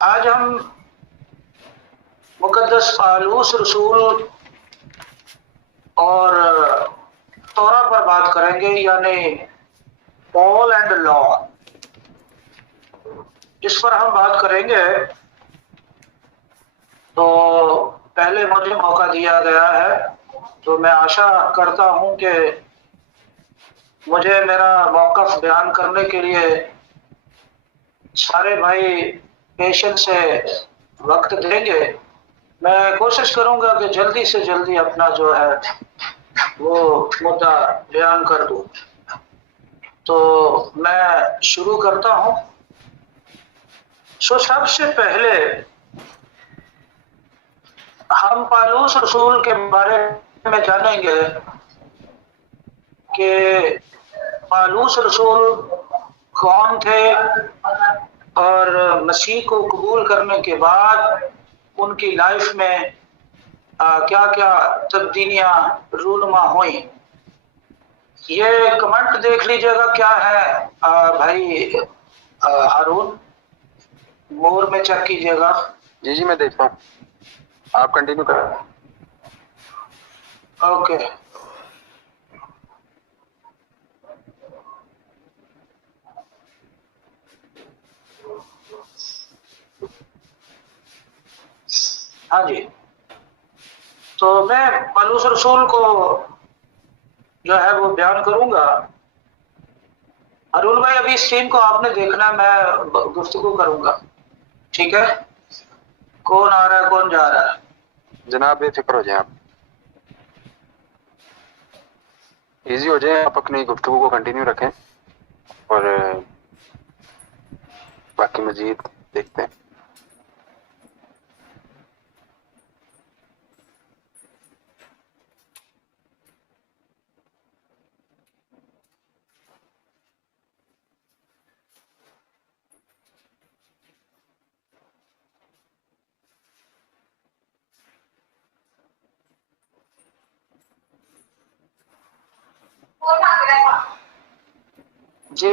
आज हम मुकद्दस पालूस रसूल और तौरा पर बात करेंगे, यानी पॉल एंड लॉ। इस पर हम बात करेंगे। तो पहले मुझे मौका दिया गया है, तो मैं आशा करता हूं कि मुझे मेरा मौक़िफ़ बयान करने के लिए सारे भाई पेशेंस से वक्त देंगे। मैं कोशिश करूंगा कि जल्दी से जल्दी अपना जो है वो मुद्दा बयान कर दूं। तो मैं शुरू करता हूं। सबसे पहले हम पालूस रसूल के बारे में जानेंगे कि पालूस रसूल कौन थे और मसीह को कबूल करने के बाद उनकी लाइफ में क्या क्या तब्दीलियां रूनुमा हुई। ये कमेंट देख लीजिएगा क्या है भाई हारून, मोर में चेक कीजिएगा। जी जी मैं देखता हूँ, आप कंटिन्यू करें। ओके, हाँ जी। तो मैं पालूस रसूल को जो है वो बयान करूंगा। अरुण भाई, अभी स्क्रीन को आपने देखना, मैं गुफ्तगू करूंगा, ठीक है? कौन आ रहा है कौन जा रहा है? जनाब बेफिक्र हो जाए, आप इजी हो जाए, आप अपनी गुफ्तगू को कंटिन्यू रखें और बाकी मजीद देखते हैं। जी,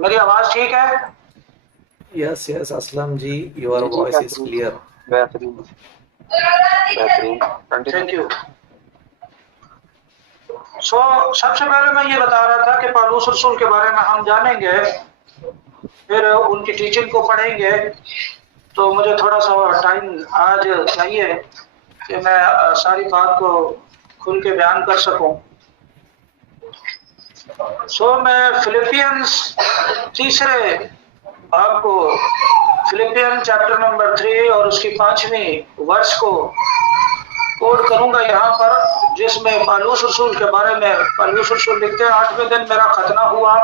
मेरी आवाज ठीक है? Yes, yes, Aslam ji, your voice is clear. बेहतरीन बेहतरीन, कंटिन्यू। Thank you. सबसे पहले मैं ये बता रहा था कि पालूस रसूल के बारे में हम जानेंगे, फिर उनकी टीचिंग को पढ़ेंगे। तो मुझे थोड़ा सा टाइम आज चाहिए कि मैं सारी बात को खुल के बयान कर सकूं। मैं फिलिपियंस तीसरे भाग को, फिलिपियन चैप्टर नंबर 3 और उसकी 5वीं वर्ष को कोड करूंगा यहाँ पर, जिसमें पालूस रसूल के बारे में पालूस रसूल लिखते हैं, 8वें दिन मेरा खतना हुआ,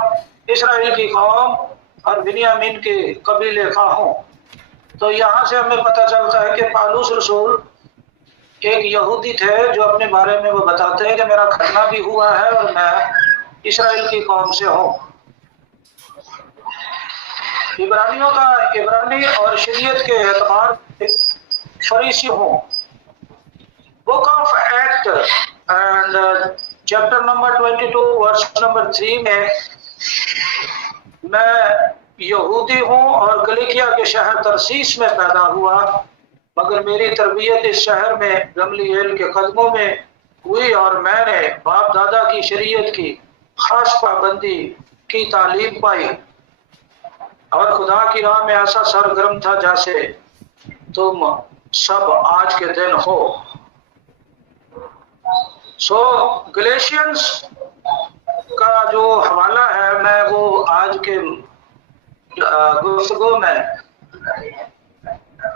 इस्राएल की कौम और बिन्यामीन के कबीले का हूँ। तो यहाँ से हमें पता चलता है कि पालूस रसूल एक यहूदी थे जो अपने बारे में वो बताते हैं कि मेरा खतना भी हुआ है और मैं इस्राएल की कौम से हूँ। इब्रानियों का इब्रानी और शरीयत के एतबार फरीसी हूँ। Book of act and chapter number 22 verse number 3 में मैं यहूदी हूँ और गलीकिया के शहर तरसीस में पैदा हुआ, मगर मेरी तरबियत इस शहर में गमलीएल के कदमों में हुई और मैंने बाप दादा की शरीयत की खास पाबंदी की तालीम पाई और खुदा की राह में ऐसा सरगर्म था जैसे तुम सब आज के दिन हो। गलेशियंस का जो हवाला है मैं वो आज के गुफ्तगू में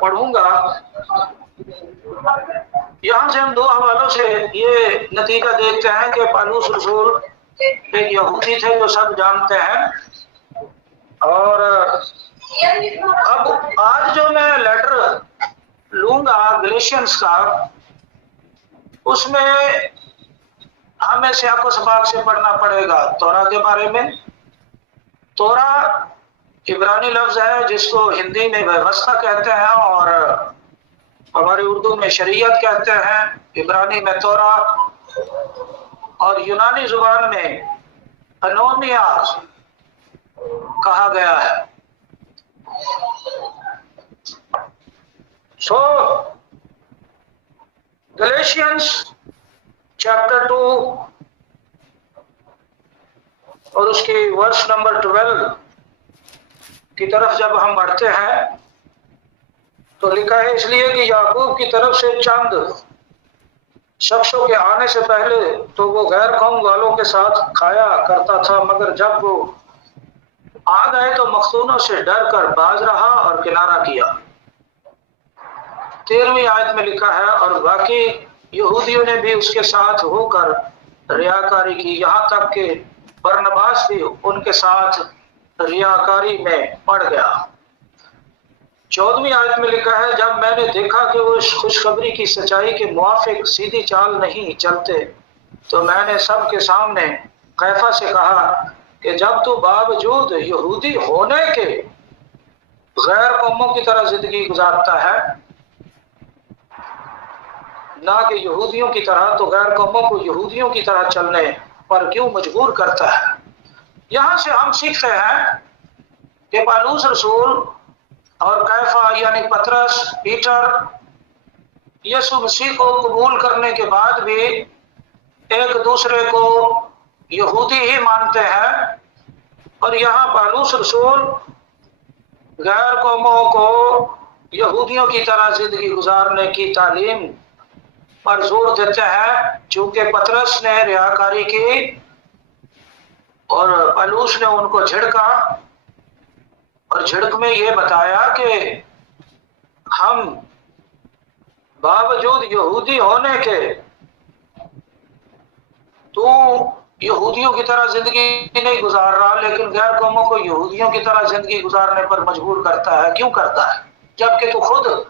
पढ़ूंगा। यहाँ से हम दो हवालों से ये नतीजा देखते हैं कि पालूस रसूल एक यहूदी थे जो सब जानते हैं। और अब आज जो मैं लेटर लूंगा गलेशियंस का, उसमें हमें सियाको सबाक से पढ़ना पड़ेगा तोरा के बारे में। तोरा इब्रानी लफ्ज है जिसको हिंदी में व्यवस्था कहते हैं और हमारी उर्दू में शरीयत कहते हैं, इब्रानी में तोरा और यूनानी जुबान में अनोमिया कहा गया है। सो गलेशियंस चैप्टर 2 और उसकी वर्स नंबर 12 की तरफ जब हम बढ़ते हैं तो लिखा है, इसलिए कि याकूब की तरफ से चंद शख्सों के आने से पहले तो वो गैर कौम वालों के साथ खाया करता था, मगर जब वो आ गए तो मखतूनों से डर कर बाज रहा और किनारा किया। 13वीं आयत में लिखा है, और बाकी यहूदियों ने भी उसके साथ होकर रियाकारी की, यहाँ तक कि बरनबास भी उनके साथ रियाकारी में पड़ गया। 14वीं आयत में लिखा है, जब मैंने देखा कि वो इस खुशखबरी की सच्चाई के मुआफिक सीधी चाल नहीं चलते तो मैंने सबके सामने कैफा से कहा कि जब तू बावजूद यहूदी होने के गैर कौमों की तरह जिंदगी गुजारता है, ना कि यहूदियों की तरह, तो गैर कौमों को यहूदियों की तरह चलने पर क्यों मजबूर करता है। यहां से हम सीखते हैं कि पौलुस रसूल और कैफा यानी पतरस, पीटर यीशु मसीह को कबूल करने के बाद भी एक दूसरे को यहूदी ही मानते हैं, और यहाँ पौलुस रसूल गैर कौमों को यहूदियों की तरह जिंदगी गुजारने की तालीम पर जोर देते हैं। चूंकि पतरस ने रियाकारी की और पौलुस ने उनको झिड़का, और झिड़क में ये बताया कि हम बावजूद यहूदी होने के तू यहूदियों की तरह जिंदगी नहीं गुजार रहा, लेकिन गैर कौमों को यहूदियों की तरह जिंदगी गुजारने पर मजबूर करता है। क्यों करता है, जबकि तू खुद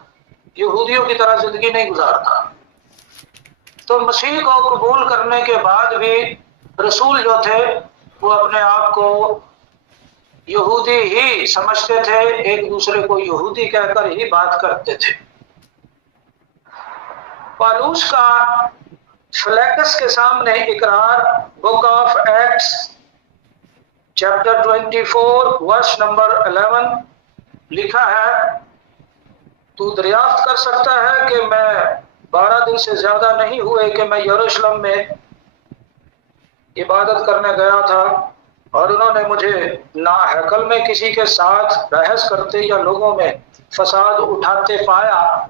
यहूदियों की तरह जिंदगी नहीं गुजारता। तो मसीह को कबूल करने के बाद भी रसूल जो थे वो अपने आप को यहूदी ही समझते थे, एक दूसरे को यहूदी कहकर ही बात करते थे। पौलुस का फिलेक्स के सामने इकरार book of Acts chapter 24 verse number 11 लिखा है, तू दरियाफ्त कर सकता है कि मैं 12 दिन से ज्यादा नहीं हुए कि मैं यरूशलेम में इबादत करने गया था, और उन्होंने मुझे ना हैकल में किसी के साथ बहस करते या लोगों में फसाद उठाते पाया,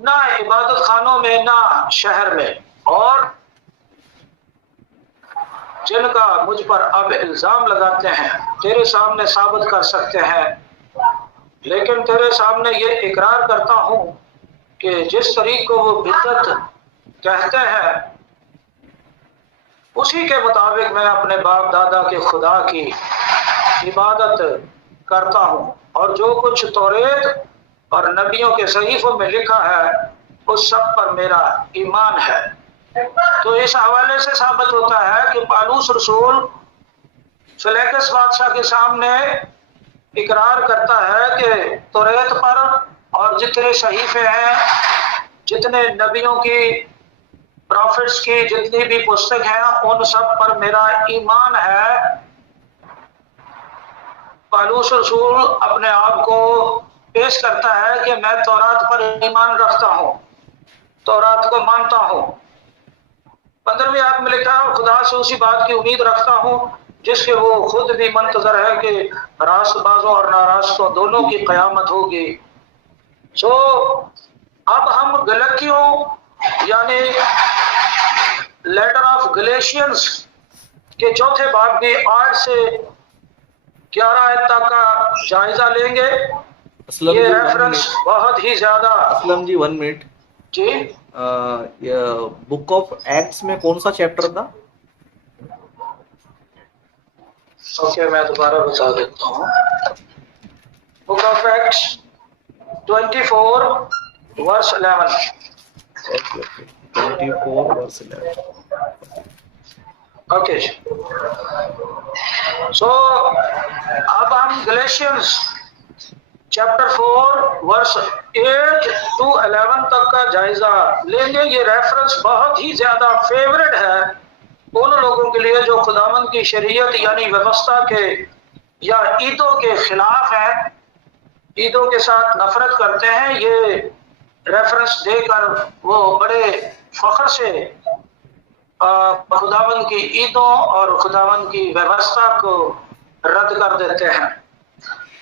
ना इबादत खानों में, ना शहर में, और जिनका मुझ पर अब इल्जाम लगाते हैं तेरे सामने साबित कर सकते हैं, लेकिन तेरे सामने ये इकरार करता हूं कि जिस तरीक को वो बिदअत कहते हैं उसी के मुताबिक मैं अपने बाप दादा के खुदा की इबादत करता हूं, और जो कुछ तौरेत और नबियों के सहीफों में लिखा है उस सब पर मेरा ईमान है। तो इस हवाले से साबित होता है कि पौलुस रसूल फिलेक्स बादशाह के सामने इकरार करता है कि तौरेत पर और जितने सहीफे हैं, जितने नबियों की, प्रॉफिट्स की जितनी भी पुस्तक हैं, उन सब पर मेरा ईमान है। पौलुस रसूल अपने आप को पेश करता है कि मैं तौरात पर ईमान रखता हूं, तौरात को मानता हूं। 15वीं आयत में लिखा है, खुदा से उसी बात की उम्मीद रखता हूं जिसके वो खुद भी मंतजर है कि रास्तबाजों और नारास्तों दोनों की कयामत होगी। सो अब हम गलतियों यानी लेटर ऑफ गलेशियंस के चौथे बाब की 8 से 11 आयत तक का जायजा लेंगे। असलम ये जी, रेफरेंस बहुत ही ज्यादा। असलम जी 1 मिनट जी, बुक ऑफ एक्ट्स में कौन सा चैप्टर था? ओके, मैं दोबारा बता देता हूँ। Book of acts 24 verse 11। 24 verse 11। Okay, so अब हम गलेशियंस चैप्टर 4 वर्स 8 to 11 तक का जायजा लेंगे। ये रेफरेंस बहुत ही ज्यादा फेवरेट है उन लोगों के लिए जो खुदावंद की शरीयत यानी व्यवस्था के या ईदों के खिलाफ है, ईदों के साथ नफरत करते हैं, ये रेफरेंस देकर वो बड़े फख्र से खुदावंद की ईदों और खुदावंद की व्यवस्था को रद्द कर देते हैं।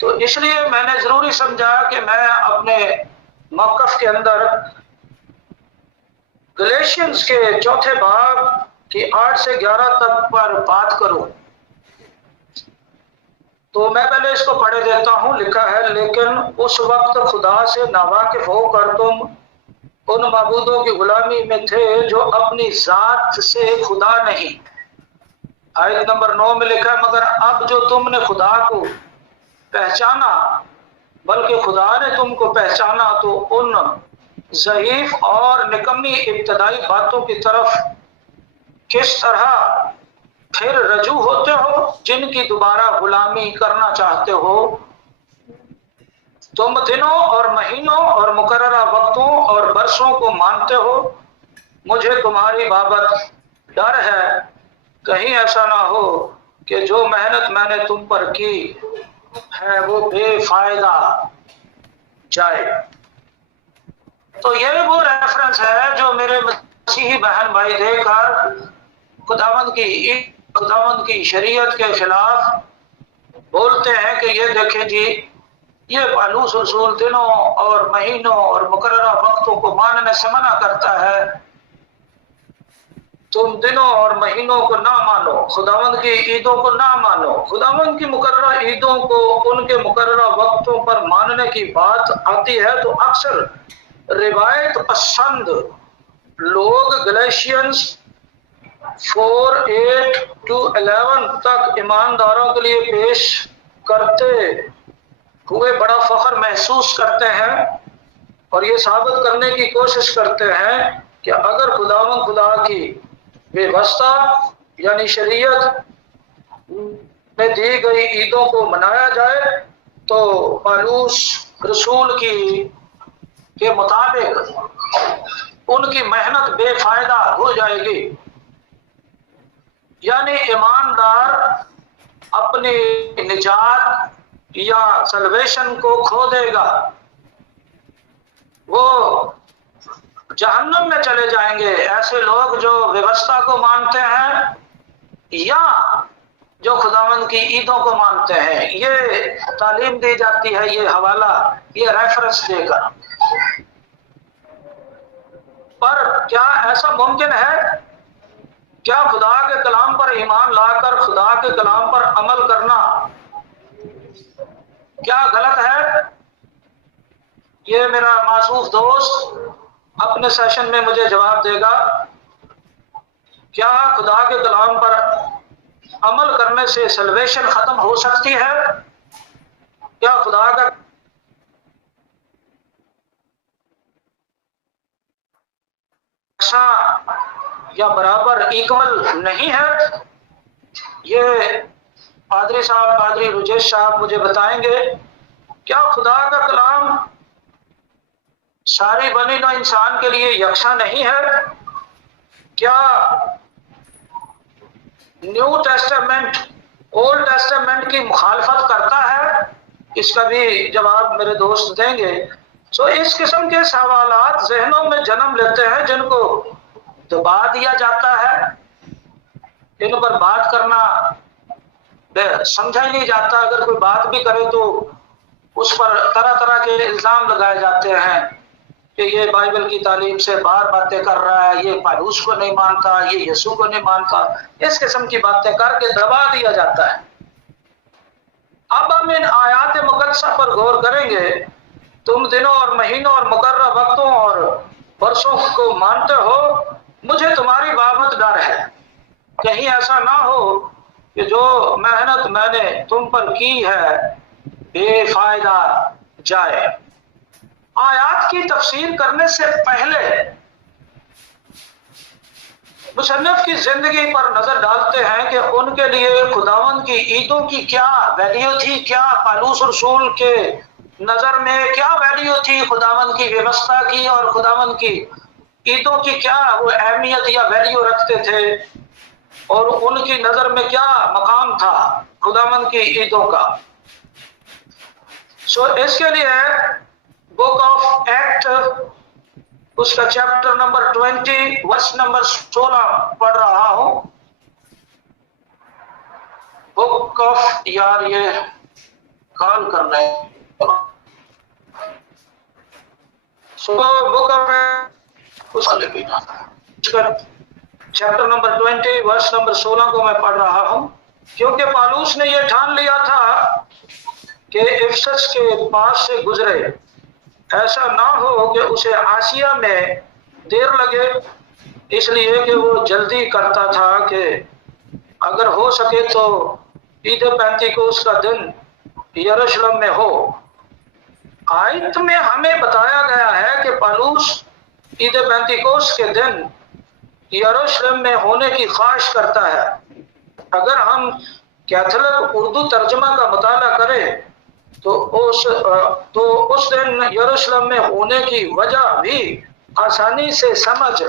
तो इसलिए मैंने जरूरी समझा कि मैं अपने मौकफ के अंदर गलेशियंस के चौथे बाब की 8 से 11 तक पर बात करूं। तो मैं पहले इसको पढ़े देता हूं। लिखा है, लेकिन उस वक्त खुदा से नावाकिफ होकर तुम उन माबूदों की गुलामी में थे जो अपनी जात से खुदा नहीं। आयत नंबर 9 में लिखा है, मगर अब जो तुमने खुदा को पहचाना, बल्कि खुदा ने तुमको पहचाना, तो उन ज़ईफ और निकम्मी इब्तदाई बातों की तरफ किस तरह फिर रजू होते हो, जिनकी दोबारा गुलामी करना चाहते हो। तुम दिनों और महीनों और मुकर्ररा वक्तों और बरसों को मानते हो। मुझे तुम्हारी बाबत डर है, कहीं ऐसा ना हो कि जो मेहनत मैंने तुम पर की है वो बेफायदा जाए। तो ये वो रेफरेंस है जो मेरे मसीही बहन भाई देकर खुदावंद की शरीयत के खिलाफ बोलते हैं कि ये देखें जी, ये पालूस रसूल दिनों और महीनों और मुकर्ररा वक्तों को मानने से मना करता है। तुम दिनों और महीनों को ना मानो, खुदावंद की ईदों को ना मानो। खुदावंद की मुकर्ररा ईदों को उनके मुकर्ररा वक्तों पर मानने की बात आती है तो अक्सर रिवायत पसंद लोग गलेशियंस 4:8-11 तक ईमानदारों के लिए पेश करते हुए बड़ा फख्र महसूस करते हैं और ये साबित करने की कोशिश करते हैं कि अगर खुदा की व्यवस्था यानी शरीयत में दी गई ईदों को मनाया जाए तो पालूस रसूल के मुताबिक उनकी मेहनत बेफायदा हो जाएगी, यानी ईमानदार अपनी निजात या सल्वेशन को खो देगा, वो जहन्नम में चले जाएंगे। ऐसे लोग जो व्यवस्था को मानते हैं या जो खुदावंद की ईदों को मानते हैं, ये तालीम दी जाती है, ये हवाला, ये रेफरेंस देकर। पर क्या ऐसा मुमकिन है? क्या खुदा के कलाम पर ईमान लाकर खुदा के कलाम पर अमल करना क्या गलत है? ये मेरा मासूफ दोस्त अपने सेशन में मुझे जवाब देगा। क्या खुदा के कलाम पर अमल करने से सल्वेशन खत्म हो सकती है? क्या खुदा का या बराबर इक्वल नहीं है? ये पादरी साहब, पादरी रुजेश साहब मुझे बताएंगे। क्या खुदा का कलाम सारी बनी नौ इंसान के लिए यकसा नहीं है? क्या न्यू टेस्टामेंट ओल्ड टेस्टामेंट की मुखालफत करता है? इसका भी जवाब मेरे दोस्त देंगे। सो इस किस्म के सवालात जहनों में जन्म लेते हैं जिनको दबा दिया जाता है, इन पर बात करना समझा ही नहीं जाता। अगर कोई बात भी करे तो उस पर तरह तरह के इल्जाम लगाए जाते हैं कि ये बाइबल की तालीम से बाहर बातें कर रहा है, ये पालूस को नहीं मानता, ये यीशु को नहीं मानता। इस किस्म की बातें करके दबा दिया जाता है। अब हम इन आयात मुकद्दसा पर गौर करेंगे। तुम दिनों और महीनों और मुकर्रर वक्तों और वर्षों को मानते हो, मुझे तुम्हारी बाबत डर है, कहीं ऐसा ना हो कि जो मेहनत मैंने तुम पर की है बेफायदा जाए। आयात की तफसीर करने से पहले मुसन्निफ की जिंदगी पर नजर डालते हैं कि उनके लिए खुदावंद की ईदों की क्या वैल्यू थी, क्या पालूस रसूल के नजर में क्या वैल्यू थी खुदावंद की व्यवस्था की, और खुदावंद की ईदों की क्या वो अहमियत या वैल्यू रखते थे, और उनकी नजर में क्या मकाम था खुदावंद की ईदों का। सो इसके लिए बुक ऑफ एक्ट उसका चैप्टर नंबर 20 वर्स नंबर 16 पढ़ रहा हूं। बुक ऑफ, यार ये कॉल कर रहे हैं। सो बुक ऑफ उसका चैप्टर नंबर 20 वर्स नंबर 16 को मैं पढ़ रहा हूं, क्योंकि पौलुस ने यह ठान लिया था कि इफिसस के पास से गुजरे, ऐसा ना हो कि उसे आसिया में देर लगे, इसलिए कि वो जल्दी करता था कि अगर हो सके तो ईद पेंतीकोस्त का दिन यरूशलेम में हो। आयत में हमें बताया गया है कि पौलुस ईद पेंतीकोस्त के दिन यरूशलेम में होने की ख्वाहिश करता है। अगर हम कैथोलिक उर्दू तर्जमा का मुताला करें तो उस दिन यरूशलेम में होने की वजह भी आसानी से समझ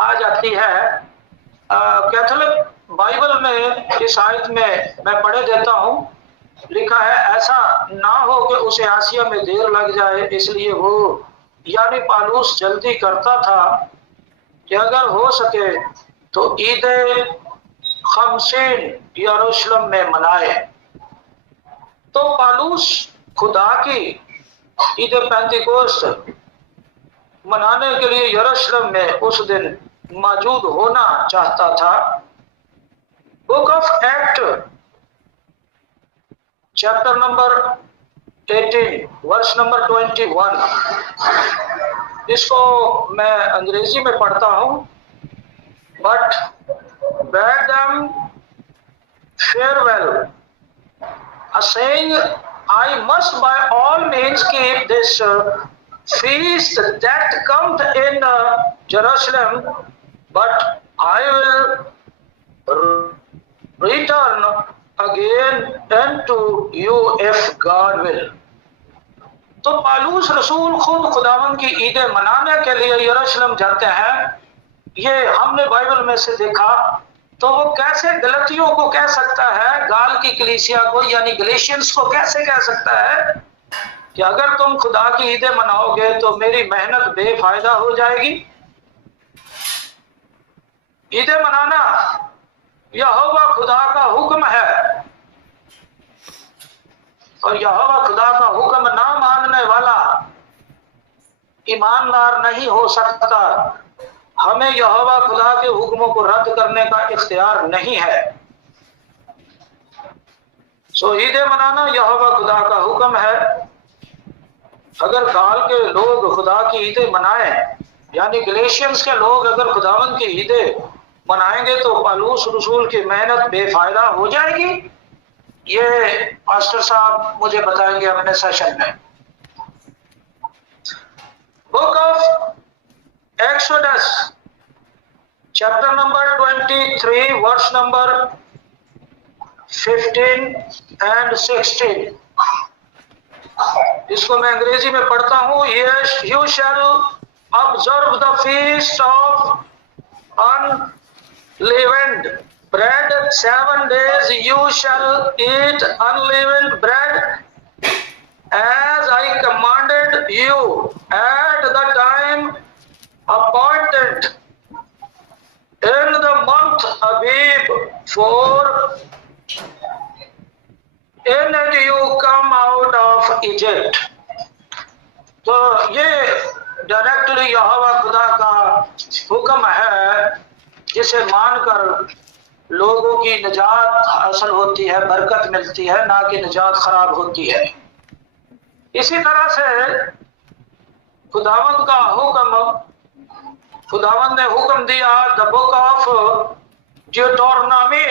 आ जाती है। कैथोलिक बाइबल में इस आयत में मैं पढ़े देता हूं, लिखा है ऐसा ना हो कि उसे आसिया में देर लग जाए, इसलिए वो यानी पौलुस जल्दी करता था कि अगर हो सके तो ईद खमसीन यरूशलेम में मनाए। तो पौलुस खुदा की ईद पेंतीकोस्त मनाने के लिए यरूशलेम में उस दिन मौजूद होना चाहता था। Book of act chapter number 18 verse number 21, इसको मैं अंग्रेजी में पढ़ता हूं। But bade them farewell, saying, I must by all means keep this feast that cometh in Jerusalem, but I will return again unto you if God will. तो पौलुस रसूल खुद खुदावन की ईदें मनाने के लिए यरूशलेम जाते हैं। ये हमने बाइबल में से देखा। तो वो कैसे गलतियों को कह सकता है, गाल की कलीसिया को यानी गलेशियंस को कैसे कह सकता है कि अगर तुम खुदा की ईदें मनाओगे तो मेरी मेहनत बेफायदा हो जाएगी। ईदें मनाना यहोवा खुदा का हुक्म है, और यहोवा खुदा का हुक्म ना मानने वाला ईमानदार नहीं हो सकता। हमें यहोवा खुदा के हुक्मों को रद्द करने का इख्तियार नहीं है। सो ईदें मनाना यहोवा खुदा का हुक्म है। अगर गाल के लोग खुदा की ईदें मनाएं, यानी गलेशियंस के लोग अगर खुदावन की ईदें मनाएंगे तो पौलुस रसूल की मेहनत बेफायदा हो जाएगी। ये पास्टर साहब मुझे बताएंगे अपने सेशन में। Book of Exodus chapter number 23 verse number 15 and 16, इसको मैं अंग्रेजी में पढ़ता हूं। Yes, you shall observe the feast of unleavened bread 7 days. You shall eat unleavened bread as I commanded you at the time appointed in the month Abib, for in it you come out of Egypt. तो ये directly यहोवा खुदा का हुक्म है, जिसे मानकर लोगों की निजात हासिल होती है, बरकत मिलती है, ना कि निजात खराब होती है। इसी तरह से खुदावंद का हुक्म, खुदावंद ने हुक्म दिया। The book of Deuteronomy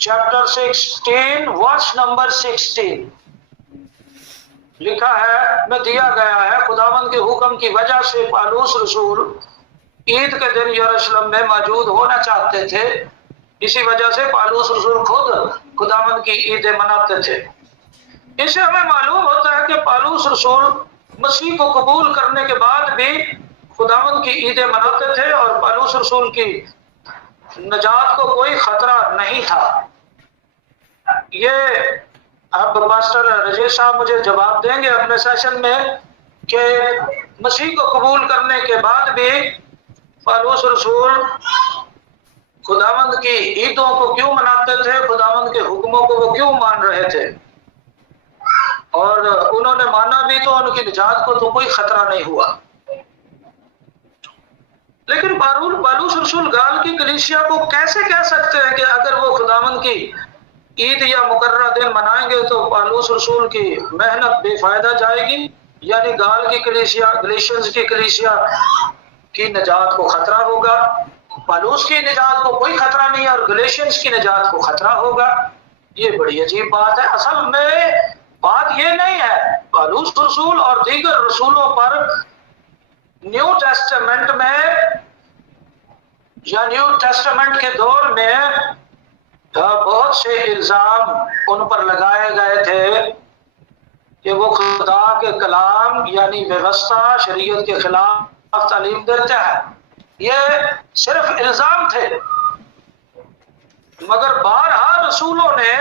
chapter 16 verse number 16 लिखा है, में दिया गया है। खुदावंद के हुक्म की वजह से पौलुस रसूल ईद के दिन यरूशलेम में मौजूद होना चाहते थे। इसी वजह से पौलुस रसूल खुद खुदावंद की ईदें मनाते थे। इससे हमें मालूम होता है कि पौलुस रसूल मसीह को कबूल करने के बाद भी खुदावंद की ईदें मनाते थे, और पौलुस रसूल की निजात को कोई खतरा नहीं था। ये अब मास्टर रजेश साहब मुझे जवाब देंगे अपने सेशन में कि मसीह को कबूल करने के बाद भी पौलुस रसूल खुदावंद की ईदों को क्यों मनाते थे, खुदावंद के हुक्मों को वो क्यों मान रहे थे, और उन्होंने माना भी तो उनकी निजात को तो कोई खतरा नहीं हुआ। लेकिन पौलुस रसूल गाल की कलीसिया को कैसे कह सकते हैं कि अगर वो खुदावंद की ईद या मुकर्रर दिन मनाएंगे तो पौलुस रसूल की मेहनत बेफायदा जाएगी, यानी गाल की कलीसिया, गलीशियंस की कलीसिया की निजात को खतरा होगा। पौलुस की निजात को कोई खतरा नहीं और गलीशियंस की निजात को खतरा होगा। ये बड़ी अजीब बात है। असल में बात ये नहीं है, पौलुस रसूल और दीगर रसूलों पर न्यू टेस्टामेंट में या न्यू टेस्टामेंट के दौर में बहुत से इल्जाम उन पर लगाए गए थे कि वो खुदा के कलाम यानी व्यवस्था, शरीयत के खिलाफ तालीम देते हैं। ये सिर्फ इल्जाम थे, मगर बारहा रसूलों ने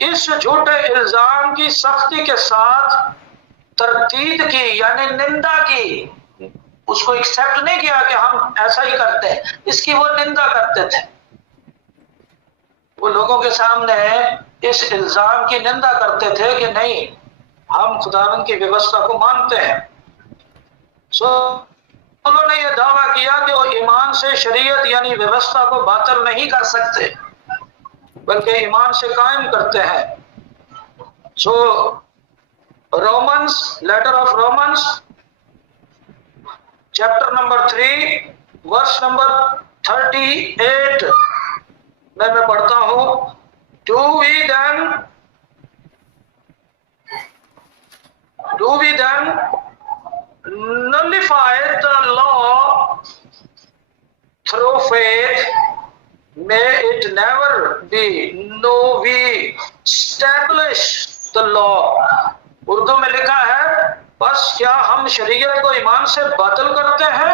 इस झूठे इल्जाम की सख्ती के साथ तरदीद की यानी निंदा की, उसको एक्सेप्ट नहीं किया कि हम ऐसा ही करते हैं, इसकी वो निंदा करते थे। वो लोगों के सामने इस इल्जाम की निंदा करते थे कि नहीं, हम खुदावंद की व्यवस्था को मानते हैं। उन्होंने ये दावा किया कि वो ईमान से शरीयत यानी व्यवस्था को बातिल नहीं कर सकते, बल्कि ईमान से कायम करते हैं। So Romans, letter of Romans chapter number 3 verse number 38 में मैं पढ़ता हूं, do we then nullify the law through faith? May it never be. No, we establish the law. Urdu में लिखा है, बस क्या हम शरीयत को ईमान से बातिल करते हैं?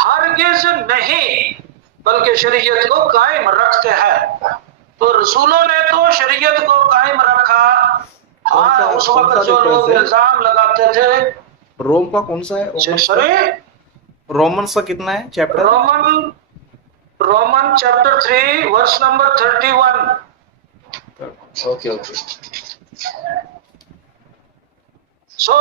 हरगिज नहीं, बल्कि शरीयत को कायम रखते हैं। तो रसूलों ने तो शरीयत को कायम रखा। हाँ, उस वक्त जो लोग इल्जाम लगाते थे। रोम का कौन सा है? सॉरी, रोमन्स का कितना है chapter? Roman chapter 3 verse number 31। Okay. So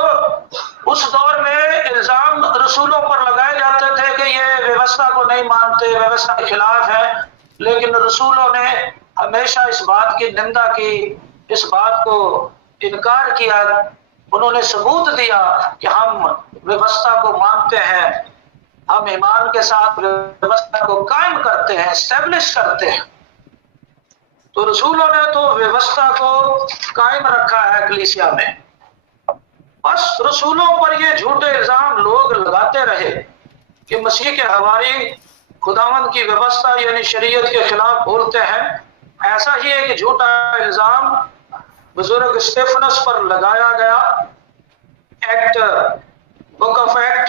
उस दौर में इल्जाम रसूलों पर लगाए जाते थे कि ये व्यवस्था को नहीं मानते, व्यवस्था के खिलाफ है। लेकिन रसूलों ने हमेशा इस बात की निंदा की, इस बात को इनकार किया। उन्होंने सबूत दिया कि हम व्यवस्था को मानते हैं, हम ईमान के साथ व्यवस्था को कायम करते हैं, एस्टेब्लिश करते हैं। तो रसूलों ने तो व्यवस्था को कायम रखा है कलीसिया में। बस रसूलों पर ये झूठे इल्जाम लोग लगाते रहे कि मसीह के हवारी खुदावंद की व्यवस्था यानी शरीयत के खिलाफ बोलते हैं। ऐसा ही एक झूठा इल्जाम बुजुर्ग स्टेफनस पर लगाया गया। Act, book of act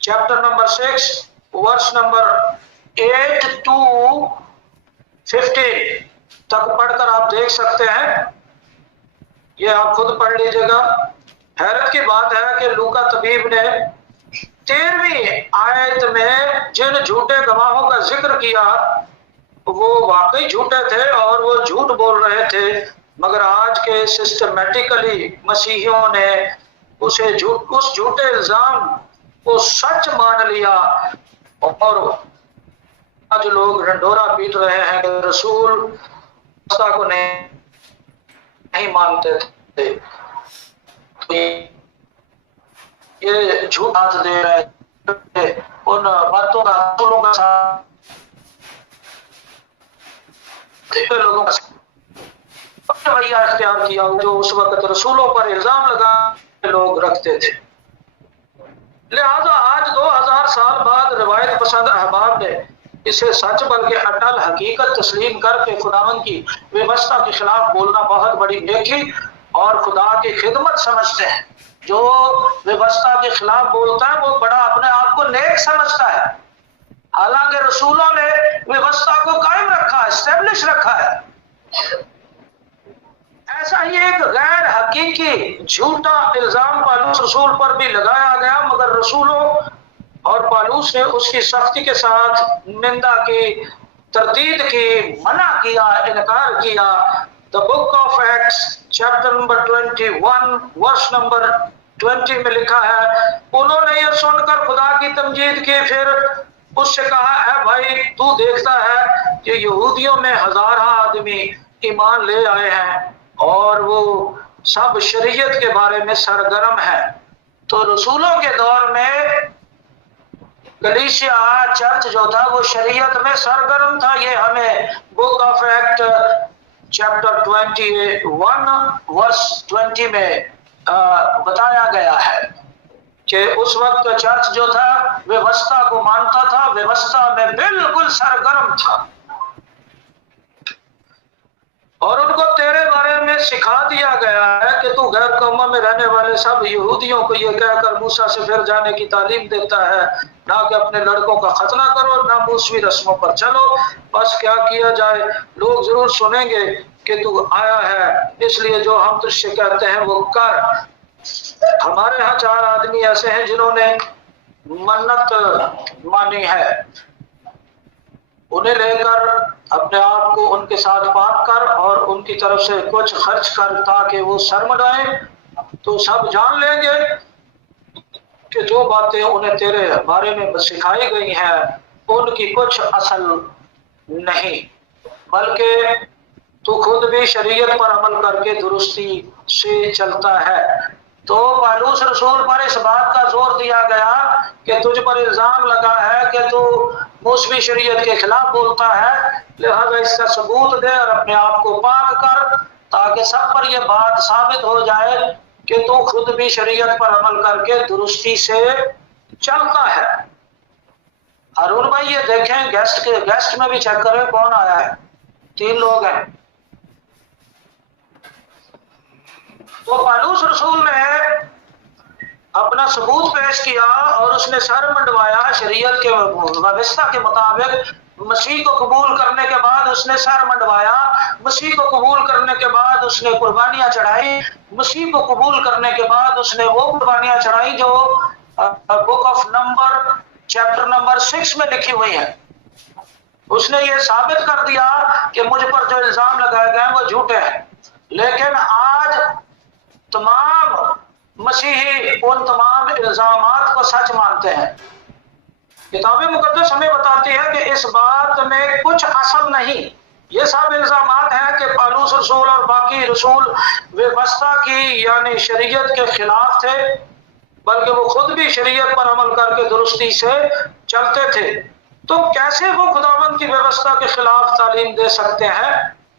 chapter number 6 verse number 8 to 15 तक पढ़कर आप देख सकते हैं। ये आप खुद पढ़ लीजिएगा। हैरत की बात है कि लूका तबीब ने 13वीं आयत में जिन झूठे गवाहों का जिक्र किया वो वाकई झूठे थे और वो झूठ बोल रहे थे, मगर आज के सिस्टमेटिकली मसीहियों ने उस झूठे इल्जाम को सच मान लिया। और आज लोग ढंढोरा पीट रहे हैं कि रसूल व्यवस्था को नहीं मानते थे। तो ये झूठ हाथ दे रहे हैं उन बातों का, रसूलों का साथ लोगों का रवैया इख्तियार किया जो उस वक्त रसूलों पर इल्जाम लगा लोग रखते थे। लिहाजा आज 2000 साल बाद रिवायत पसंद अहबाब ने इसे सच बल्कि अटल हकीकत तस्लीम करके खुदावंद की व्यवस्था के खिलाफ बोलना बहुत बड़ी नेकी और खुदा की खिदमत समझते हैं। जो व्यवस्था के खिलाफ बोलता है वो बड़ा अपने आप को नेक समझता है, हालांकि रसूलों ने व्यवस्था को कायम रखा, एस्टेब्लिश रखा है। ऐसा ही एक गैर हकीकी झूठा इल्जाम पालूस रसूल पर भी लगाया गया, मगर रसूलों और पालूस ने उसकी सख्ती के साथ निंदा की, तरदीद की, मना किया, इनकार किया। The book of Acts chapter number 21 verse number 20 में लिखा है, उन्होंने ये सुनकर खुदा की तमजीद की, फिर उससे कहा, है भाई तू देखता है कि यहूदियों में हजारों आदमी ईमान ले आए हैं और वो सब शरीयत के बारे में सरगर्म है। तो रसूलों के दौर में कलीसिया चर्च जो था वो शरीयत में सरगर्म था। ये हमें book of act chapter 21 verse 20 में बताया गया है कि उस वक्त चर्च जो था व्यवस्था को मानता था, व्यवस्था में बिल्कुल सरगर्म था और उनको तेरे बारे में सिखा दिया गया है कि तू गैर कौमों में रहने वाले सब यहूदियों को ये कहकर मूसा से फिर जाने की तालीम देता है, ना कि अपने लड़कों का खतना करो, ना मूसवी रस्मों पर चलो। बस क्या किया जाए, लोग जरूर सुनेंगे कि तू आया है, इसलिए जो हम तुझसे कहते हैं वो कर। हमारे यहाँ 4 आदमी ऐसे हैं जिन्होंने मन्नत मानी है, उन्हें लेकर अपने आप को उनके साथ पाक कर और उनकी तरफ से कुछ खर्च कर ताकि वो सर मुड़ाएं, तो सब जान लेंगे कि जो बातें उन्हें तेरे बारे में सिखाई गई हैं उनकी कुछ असल नहीं, बल्कि तू खुद भी शरीयत पर अमल करके दुरुस्ती से चलता है। तो पालूस रसूल पर इस बात का जोर दिया गया कि तुझ पर इल्जाम लगा है कि तू मूसवी शरीयत के खिलाफ बोलता है, लिहाजा इसका सबूत दे और अपने आप को पाक कर, ताकि सब पर यह बात साबित हो जाए कि तू खुद भी शरीयत पर अमल करके दुरुस्ती से चलता है। अरुण भाई ये देखें, गेस्ट में भी चेक करें कौन आया है, 3 लोग हैं। तो पालूस रसूल ने अपना सबूत पेश किया और उसने सर मंडवाया शरीयत के व्यवस्था के मुताबिक। मसीह को कबूल करने के बाद उसने सर मंडवाया, मसीह को कबूल करने के बाद उसने कुर्बानियां चढ़ाई, मसीह को कबूल करने के बाद उसने वो कुर्बानियां चढ़ाई जो book of number chapter number 6 में लिखी हुई है। उसने ये साबित कर दिया कि मुझ पर जो इल्जाम लगाए गए वो झूठे हैं। लेकिन आज तमाम मसीही उन तमाम इल्जामात को सच मानते हैं। किताबें मुकद्दस हमें बताती है कि इस बात में कुछ असल नहीं। ये सब इल्जामात हैं कि पालूस रसूल और बाकी रसूल व्यवस्था की यानी शरीयत के खिलाफ थे, बल्कि वो खुद भी शरीयत पर अमल करके दुरुस्ती से चलते थे। तो कैसे वो खुदावंद की व्यवस्था के खिलाफ तालीम दे सकते हैं?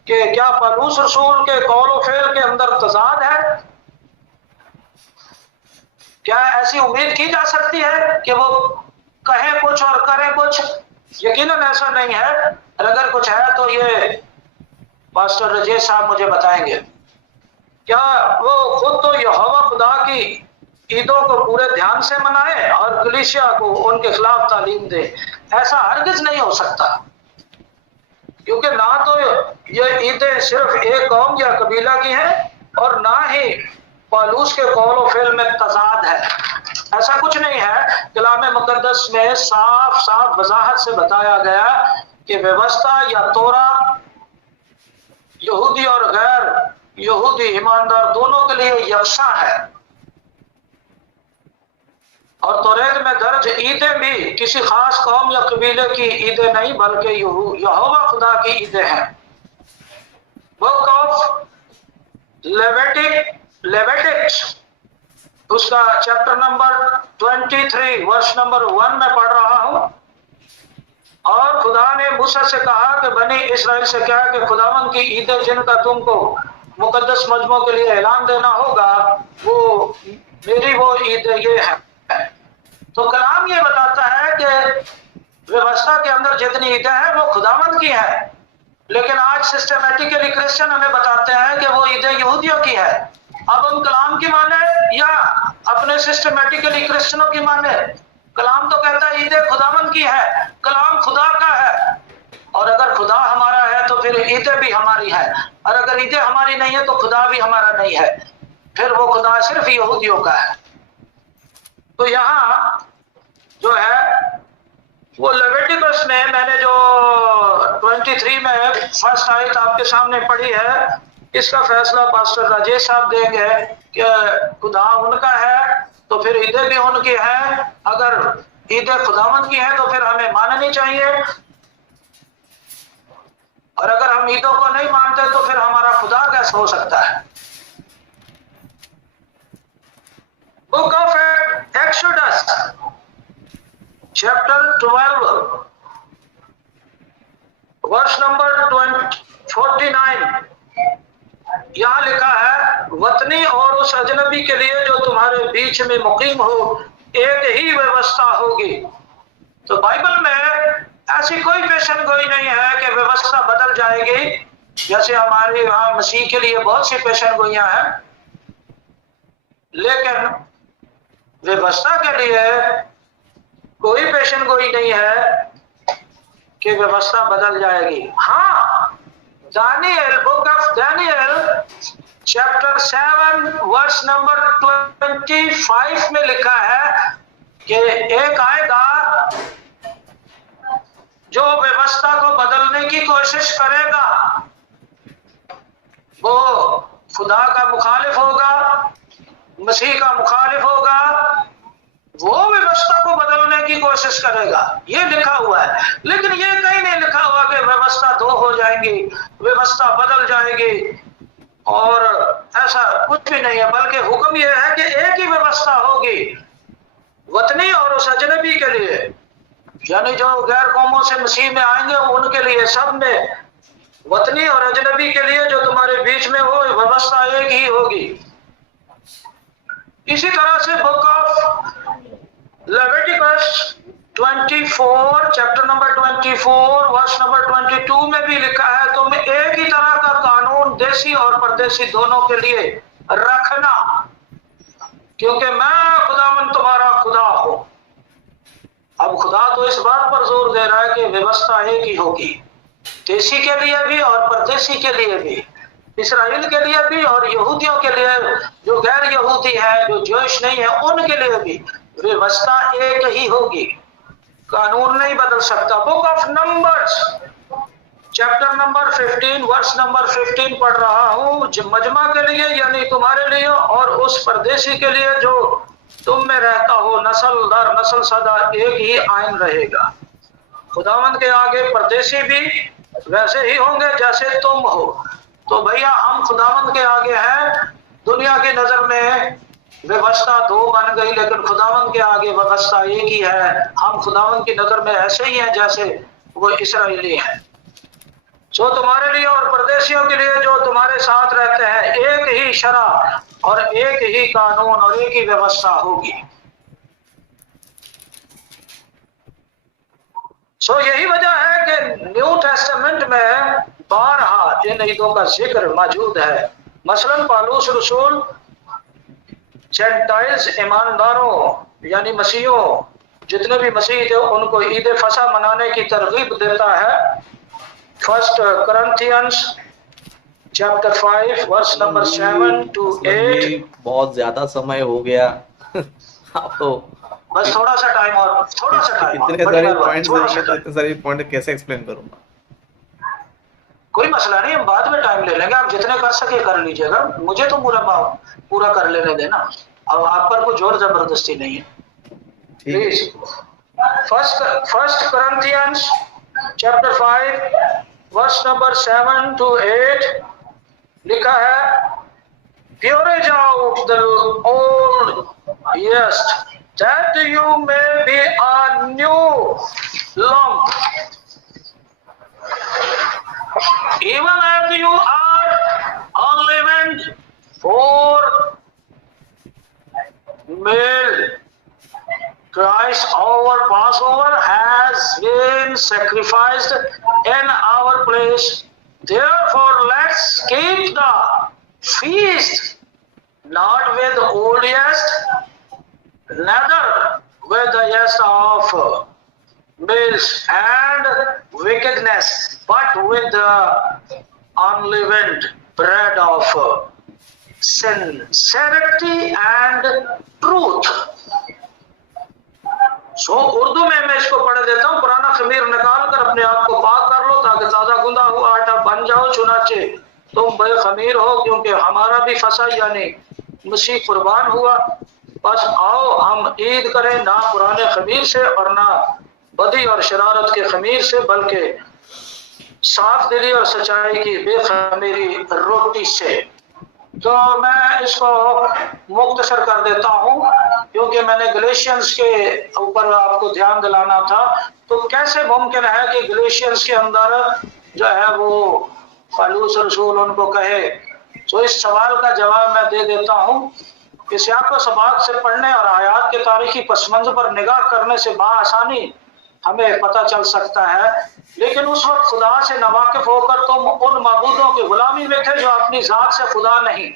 कि क्या पालूस रसूल के कौल और फेल के अंदर तजाद है? क्या ऐसी उम्मीद की जा सकती है कि वो कहें कुछ और करें कुछ? यकीनन ऐसा नहीं है। अगर कुछ है तो ये पास्टर रजेश साहब मुझे बताएंगे। क्या वो खुद तो यहोवा खुदा की ईदों को पूरे ध्यान से मनाए और कलीसिया को उनके खिलाफ तालीम दे? ऐसा हरगिज नहीं हो सकता, क्योंकि ना तो ये ईदें सिर्फ एक कौम या कबीला की हैं और ना ही पालूस के कौल और फेल में तजाद है। ऐसा कुछ नहीं है। कलाम मुकद्दस में साफ साफ वजाहत से बताया गया कि व्यवस्था या तोरा यहूदी और गैर यहूदी ईमानदार दोनों के लिए यकसा है। और तौरेत में दर्ज ईदें भी किसी खास कौम या कबीले की ईदें नहीं, बल्कि यहोवा खुदा की ईदें हैं। बुक ऑफ लेविटिक्स उसका चैप्टर नंबर 23 वर्ष नंबर 1 में पढ़ रहा हूं। और खुदा ने मूसा से कहा कि बनी इस्राएल से क्या कि खुदावंद की ईदें जिनका तुमको मुकद्दस मजमों के लिए ऐलान देना होगा, वो मेरी वो ईदें ये है। तो कलाम ये बताता है कि व्यवस्था के अंदर जितनी ईदें हैं वो खुदावंद की है, लेकिन आज सिस्टमैटिकली क्रिश्चियन हमें बताते हैं कि वो ईदें यहूदियों की है। अब हम कलाम की माने या अपने सिस्टमैटिकली क्रिश्चियनों की माने? कलाम तो कहता है ईदें खुदावंद की है, कलाम खुदा का है। और अगर खुदा हमारा है तो फिर ईदें भी हमारी है, और अगर ईदें हमारी नहीं है तो खुदा भी हमारा नहीं है, फिर वो खुदा सिर्फ यहूदियों का है। तो यहाँ जो है वो लेविटिकस में मैंने जो 23 में फर्स्ट आयत आपके सामने पढ़ी है, इसका फैसला पास्टर राजेश साहब देंगे कि खुदा उनका है तो फिर ईदें भी उनकी हैं। अगर ईदें खुदावंद की हैं तो फिर हमें माननी चाहिए, और अगर हम ईदों को नहीं मानते तो फिर हमारा खुदा कैसे हो सकता है। Book of Exodus chapter 12 verse number 49, यहां लिखा है, वतनी और उस अजनबी के लिए जो तुम्हारे बीच में मुकीम हो एक ही व्यवस्था होगी। तो बाइबल में ऐसी कोई पेशन गोई नहीं है कि व्यवस्था बदल जाएगी, जैसे हमारे यहाँ मसीह के लिए बहुत सी पेशन गोइयां हैं, लेकिन व्यवस्था के लिए कोई पेशन गोई नहीं है कि व्यवस्था बदल जाएगी। हाँ, Daniel, book of Daniel chapter 7 verse number 25 में लिखा है कि एक आएगा जो व्यवस्था को बदलने की कोशिश करेगा, वो खुदा का मुखालिफ होगा, मसीह का मुखालिफ होगा, वो व्यवस्था को बदलने की कोशिश करेगा, ये लिखा हुआ है। लेकिन ये कहीं नहीं लिखा हुआ कि व्यवस्था दो हो जाएंगी, व्यवस्था बदल जाएगी, और ऐसा कुछ भी नहीं है, बल्कि हुक्म यह है कि एक ही व्यवस्था होगी वतनी और उस अजनबी के लिए, यानी जो गैर कौमों से मसीह में आएंगे उनके लिए, सब में, वतनी और अजनबी के लिए जो तुम्हारे बीच में हो, व्यवस्था एक ही होगी। इसी तरह से book of Leviticus 24 chapter number 24 verse number 22 में भी लिखा है, तुम एक ही तरह का कानून देसी और परदेसी दोनों के लिए रखना, क्योंकि मैं खुदावंद तुम्हारा खुदा हूं। अब खुदा तो इस बात पर जोर दे रहा है कि व्यवस्था एक ही होगी, देसी के लिए भी और परदेसी के लिए भी, इस्राएल के लिए भी और यहूदियों के लिए, जो गैर यहूदी है, जो ज्यूइश नहीं है, उनके लिए भी व्यवस्था एक ही होगी, कानून नहीं बदल सकता। Book of Numbers chapter number 15 verse number 15 पढ़ रहा हूं, मजमा के लिए यानी तुम्हारे लिए और उस परदेसी के लिए जो तुम में रहता हो, नस्ल दर नस्ल सदा एक ही आइन रहेगा। खुदावंद के आगे परदेसी भी वैसे ही होंगे जैसे तुम हो। तो भैया हम खुदावंद के आगे हैं, दुनिया की नजर में व्यवस्था दो बन गई, लेकिन खुदावंद के आगे व्यवस्था एक ही है। हम खुदावंद की नजर में ऐसे ही हैं जैसे वो इसराइली हैं। जो तुम्हारे लिए और परदेशियों के लिए जो तुम्हारे साथ रहते हैं, एक ही शरा और एक ही कानून और एक ही व्यवस्था होगी। सो यही वजह है कि न्यू टेस्टामेंट में बारहा इन ईदों का जिक्र मौजूद है। मसलन पालूस रसूल जेंटाइल्स ईमानदारों यानी मसीहों, जितने भी मसीह थे, उनको ईद फसा मनाने की तरगीब देता है। First Corinthians chapter 5 verse number 7 to 8। बहुत ज्यादा समय हो गया आप तो बस थोड़ा सा टाइम और, थोड़ा सा टाइम, इतने सारे पॉइंट्स देंगे तो इतने सारे पॉइंट कैसे एक्सप्लेन करूंगा। कोई मसला नहीं, हम बाद में टाइम ले लेंगे, आप जितने कर सके कर लीजिएगा, मुझे तो पूरा कर लेने देना, अब आप पर कोई जोर जबरदस्ती नहीं है। Please first Corinthians chapter 5 verse number 7 to 8 लिखा है, purge out the old yeast that you may be a new lump, even as you are unleavened, for male Christ our Passover has been sacrificed in our place. Therefore let's keep the feast not with old yeast, neither with the yeast of means and wickedness, but with the unleavened bread of sincerity and truth. सो उर्दू में मैं इसको पढ़ देता हूँ। पुराना खमीर निकाल कर अपने आप को पाक कर लो ताकि ताजा गुंदा हुआ आटा बन जाओ। चुनाचे तुम बेखमीर हो क्योंकि हमारा भी फसा यानी मसीह कुर्बान हुआ। बस आओ हम ईद करें ना पुराने खमीर से और ना बदी और शरारत के खमीर से, बल्कि साफ दिली और सच्चाई की बेखमीरी रोटी से। तो मैं इसको मुख्तसर कर देता हूँ क्योंकि मैंने गलेशियंस के ऊपर आपको ध्यान दिलाना था। तो कैसे मुमकिन है कि गलेशियंस के अंदर जो है वो पौलुस रसूल उनको कहे? तो इस सवाल का जवाब मैं दे देता हूँ। इस को सबाक से पढ़ने और आयात के तारीखी पसमंजर पर निगाह करने से बआसानी हमें पता चल सकता है। लेकिन उस वक्त खुदा से नावाकिफ होकर तुम उन माबूदों की गुलामी में थे जो अपनी जात से खुदा नहीं।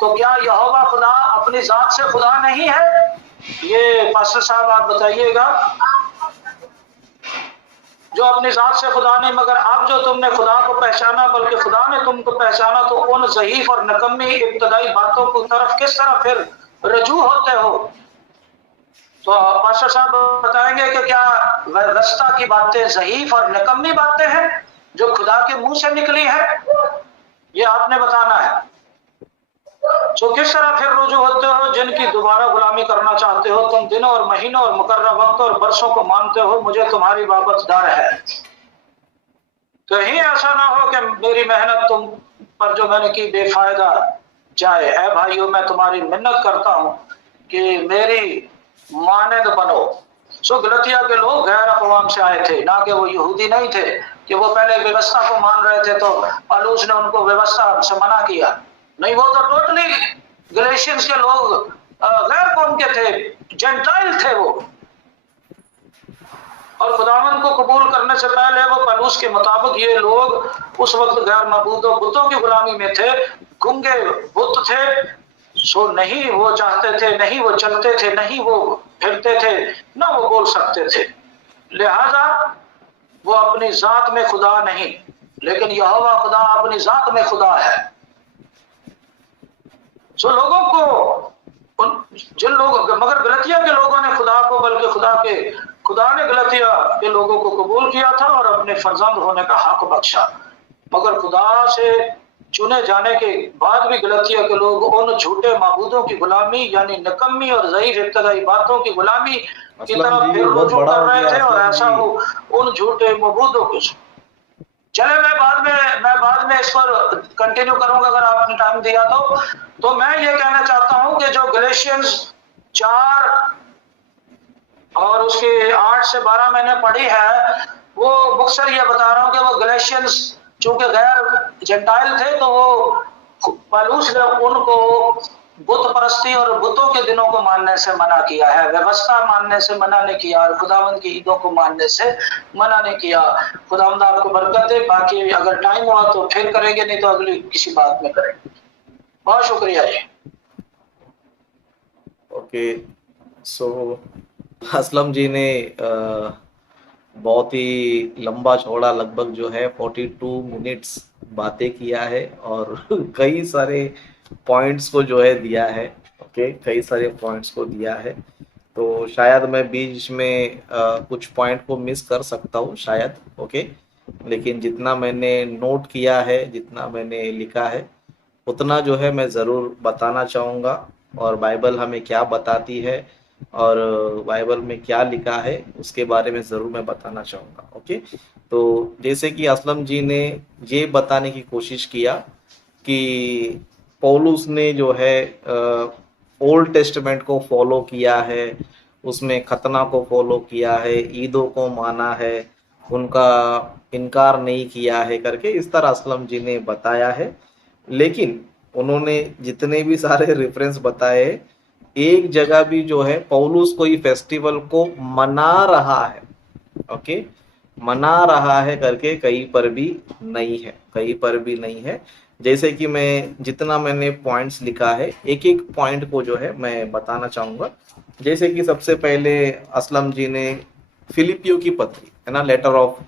तो क्या यहोवा खुदा अपनी जात से खुदा नहीं है? ये पास्टर साहब आप बताइएगा। जो अपनी जात से खुदा नहीं, मगर अब जो तुमने खुदा को पहचाना बल्कि खुदा ने तुमको पहचाना, तो उन ज़ईफ और नकम्मी इब्तदाई बातों की तरफ किस तरह फिर रजू होते हो? तो पास्टर साहब बताएंगे कि क्या व्यवस्था की बातें ज़ईफ और निकम्मी बातें हैं जो खुदा के मुंह से निकली है? ये आपने बताना है। तो किस तरह फिर रुजू होते हो जिनकी दोबारा गुलामी करना चाहते हो? तुम दिनों और महीनों और मुकर्रर वक्त और बरसों को मानते हो। मुझे तुम्हारी बाबत डर है कहीं ऐसा ना हो कि मेरी मेहनत तुम पर जो मैंने की बेफायदा जाए। ऐ भाइयों, मैं तुम्हारी मिन्नत करता हूं कि मेरी मानद बनो। सो गलतिया के लोग गैर अक़वाम से आए थे, ना कि वो यहूदी नहीं थे कि वो पहले व्यवस्था को मान रहे थे तो पौलुस ने उनको व्यवस्था से मना किया। नहीं, वो तो टोटली गलेशियंस के लोग गैर कौम के थे, जेंटाइल थे वो। और खुदावंद को कबूल करने से पहले वो पौलुस के मुताबिक ये लोग उस वक्त गैर मबूदों बुतों की गुलामी में थे, गुंगे बुत थे। सो नहीं वो चाहते थे, नहीं वो चलते थे, नहीं वो फिरते थे, ना वो बोल सकते थे। लिहाजा वो अपनी जात में खुदा नहीं, लेकिन यहोवा खुदा अपनी जात में खुदा है। सो लोगों को जिन लोग, मगर गलतिया के लोगों ने खुदा को बल्कि खुदा ने गलतिया के लोगों को कबूल किया था और अपने फर्जंद होने का हक बख्शा। मगर खुदा से चुने जाने के बाद भी गलतिया के लोग उन झूठे माबूदों की गुलामी यानी निकम्मी और ज़ईफ इब्तदाई बातों की गुलामी की तरफ फिर रुजू कर रहे थे। और ऐसा हो उन झूठे माबूदों के। चले मैं बाद में इस पर कंटिन्यू करूंगा अगर आपने टाइम दिया तो मैं ये कहना चाहता हूं कि जो गलेशियंस 4 और उसके 8 से 12 मैंने पढ़ी है, वो मुख्तसर ये बता रहा हूं कि वो गलेशियंस चूंकि गैर जेंटाइल थे तो वो पौलुस ने उनको बुत परस्ती और बुतों के दिनों को मानने से मना किया है, व्यवस्था मानने से मना नहीं किया और खुदावंद की ईदों को मानने से मना नहीं किया। खुदावंद आपको बरकत दे। बाकी अगर टाइम हुआ तो फिर करेंगे, नहीं तो अगली किसी बात में करेंगे। बहुत शुक्रिया जी। ओके, सो असलम जी ने बहुत ही लंबा चौड़ा लगभग जो है 42 मिनट्स बातें किया है और कई सारे पॉइंट्स को जो है दिया है। ओके, कई सारे पॉइंट्स को दिया है। तो शायद मैं बीच में कुछ पॉइंट को मिस कर सकता हूँ शायद। ओके, लेकिन जितना मैंने नोट किया है, जितना मैंने लिखा है, उतना जो है मैं ज़रूर बताना चाहूँगा। और बाइबल हमें क्या बताती है और बाइबल में क्या लिखा है उसके बारे में ज़रूर मैं बताना चाहूँगा। ओके, तो जैसे कि असलम जी ने ये बताने की कोशिश किया कि पौलुस ने जो है ओल्ड टेस्टमेंट को फॉलो किया है, उसमें खतना को फॉलो किया है, ईदों को माना है, उनका इनकार नहीं किया है करके इस तरह असलम जी ने बताया है। लेकिन उन्होंने जितने भी सारे रेफरेंस बताए, एक जगह भी जो है पौलुस कोई फेस्टिवल को मना रहा है, ओके, मना रहा है करके कहीं पर भी नहीं है, कहीं पर भी नहीं है। जैसे कि मैं जितना मैंने पॉइंट्स लिखा है, एक एक पॉइंट को जो है मैं बताना चाहूँगा। जैसे कि सबसे पहले असलम जी ने फिलिपियो की पत्री है ना, लेटर ऑफ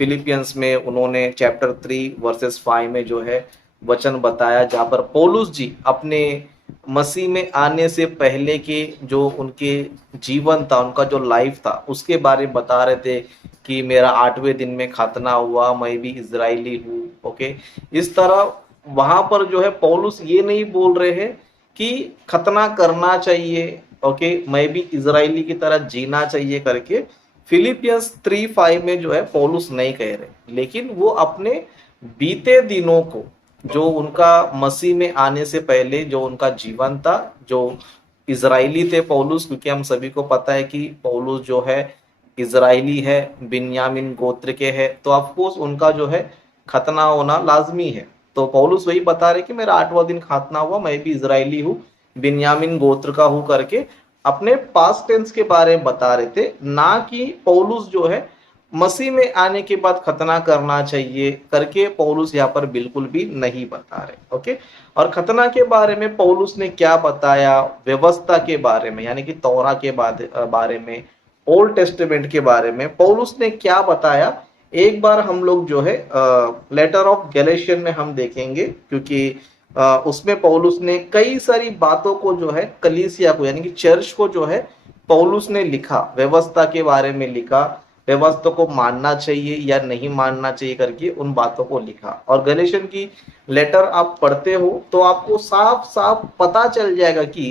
फिलिपियंस में उन्होंने चैप्टर 3 वर्सेस 5 में जो है वचन बताया, जहाँ पर पौलुस जी अपने मसीह में आने से पहले के जो उनके जीवन था, उनका जो लाइफ था, उसके बारे में बता रहे थे कि मेरा 8वें दिन में खतना हुआ, मैं भी इजरायली हूँ। ओके, इस तरह वहां पर जो है पौलुस ये नहीं बोल रहे हैं कि खतना करना चाहिए, ओके, मैं भी इजरायली की तरह जीना चाहिए करके फिलिपियंस 3:5 में जो है पौलुस नहीं कह रहे, लेकिन वो अपने बीते दिनों को, जो उनका मसीह में आने से पहले जो उनका जीवन था, जो इजरायली थे पौलुस, क्योंकि हम सभी को पता है कि पौलुस जो है इजरायली है, बिन्यामिन गोत्र के है, तो ऑफकोर्स उनका जो है खतना होना लाजमी है। तो पौलुस वही बता रहे कि मेरा 8वां दिन खतना हुआ, मैं भी इजरायली हूँ, बिन्यामिन गोत्र का हूँ करके अपने पास्ट टेंस के बारे में बता रहे थे, ना कि पौलुस जो है मसीह में आने के बाद खतना करना चाहिए करके पौलुस यहाँ पर बिल्कुल भी नहीं बता रहे। ओके, और खतना के बारे में पौलुस ने क्या बताया, व्यवस्था के बारे में, यानी कि तौरा के बारे में, ओल्ड टेस्टामेंट के बारे में पौलुस ने क्या बताया, एक बार हम लोग जो है लेटर ऑफ गैलेशियन में हम देखेंगे, क्योंकि उसमें पौलुस ने कई सारी बातों को जो है कलीसिया को, यानी कि चर्च को जो है पौलुस ने लिखा, व्यवस्था के बारे में लिखा, व्यवस्था को मानना चाहिए या नहीं मानना चाहिए करके उन बातों को लिखा। और गैलेशियन की लेटर आप पढ़ते हो तो आपको साफ साफ पता चल जाएगा कि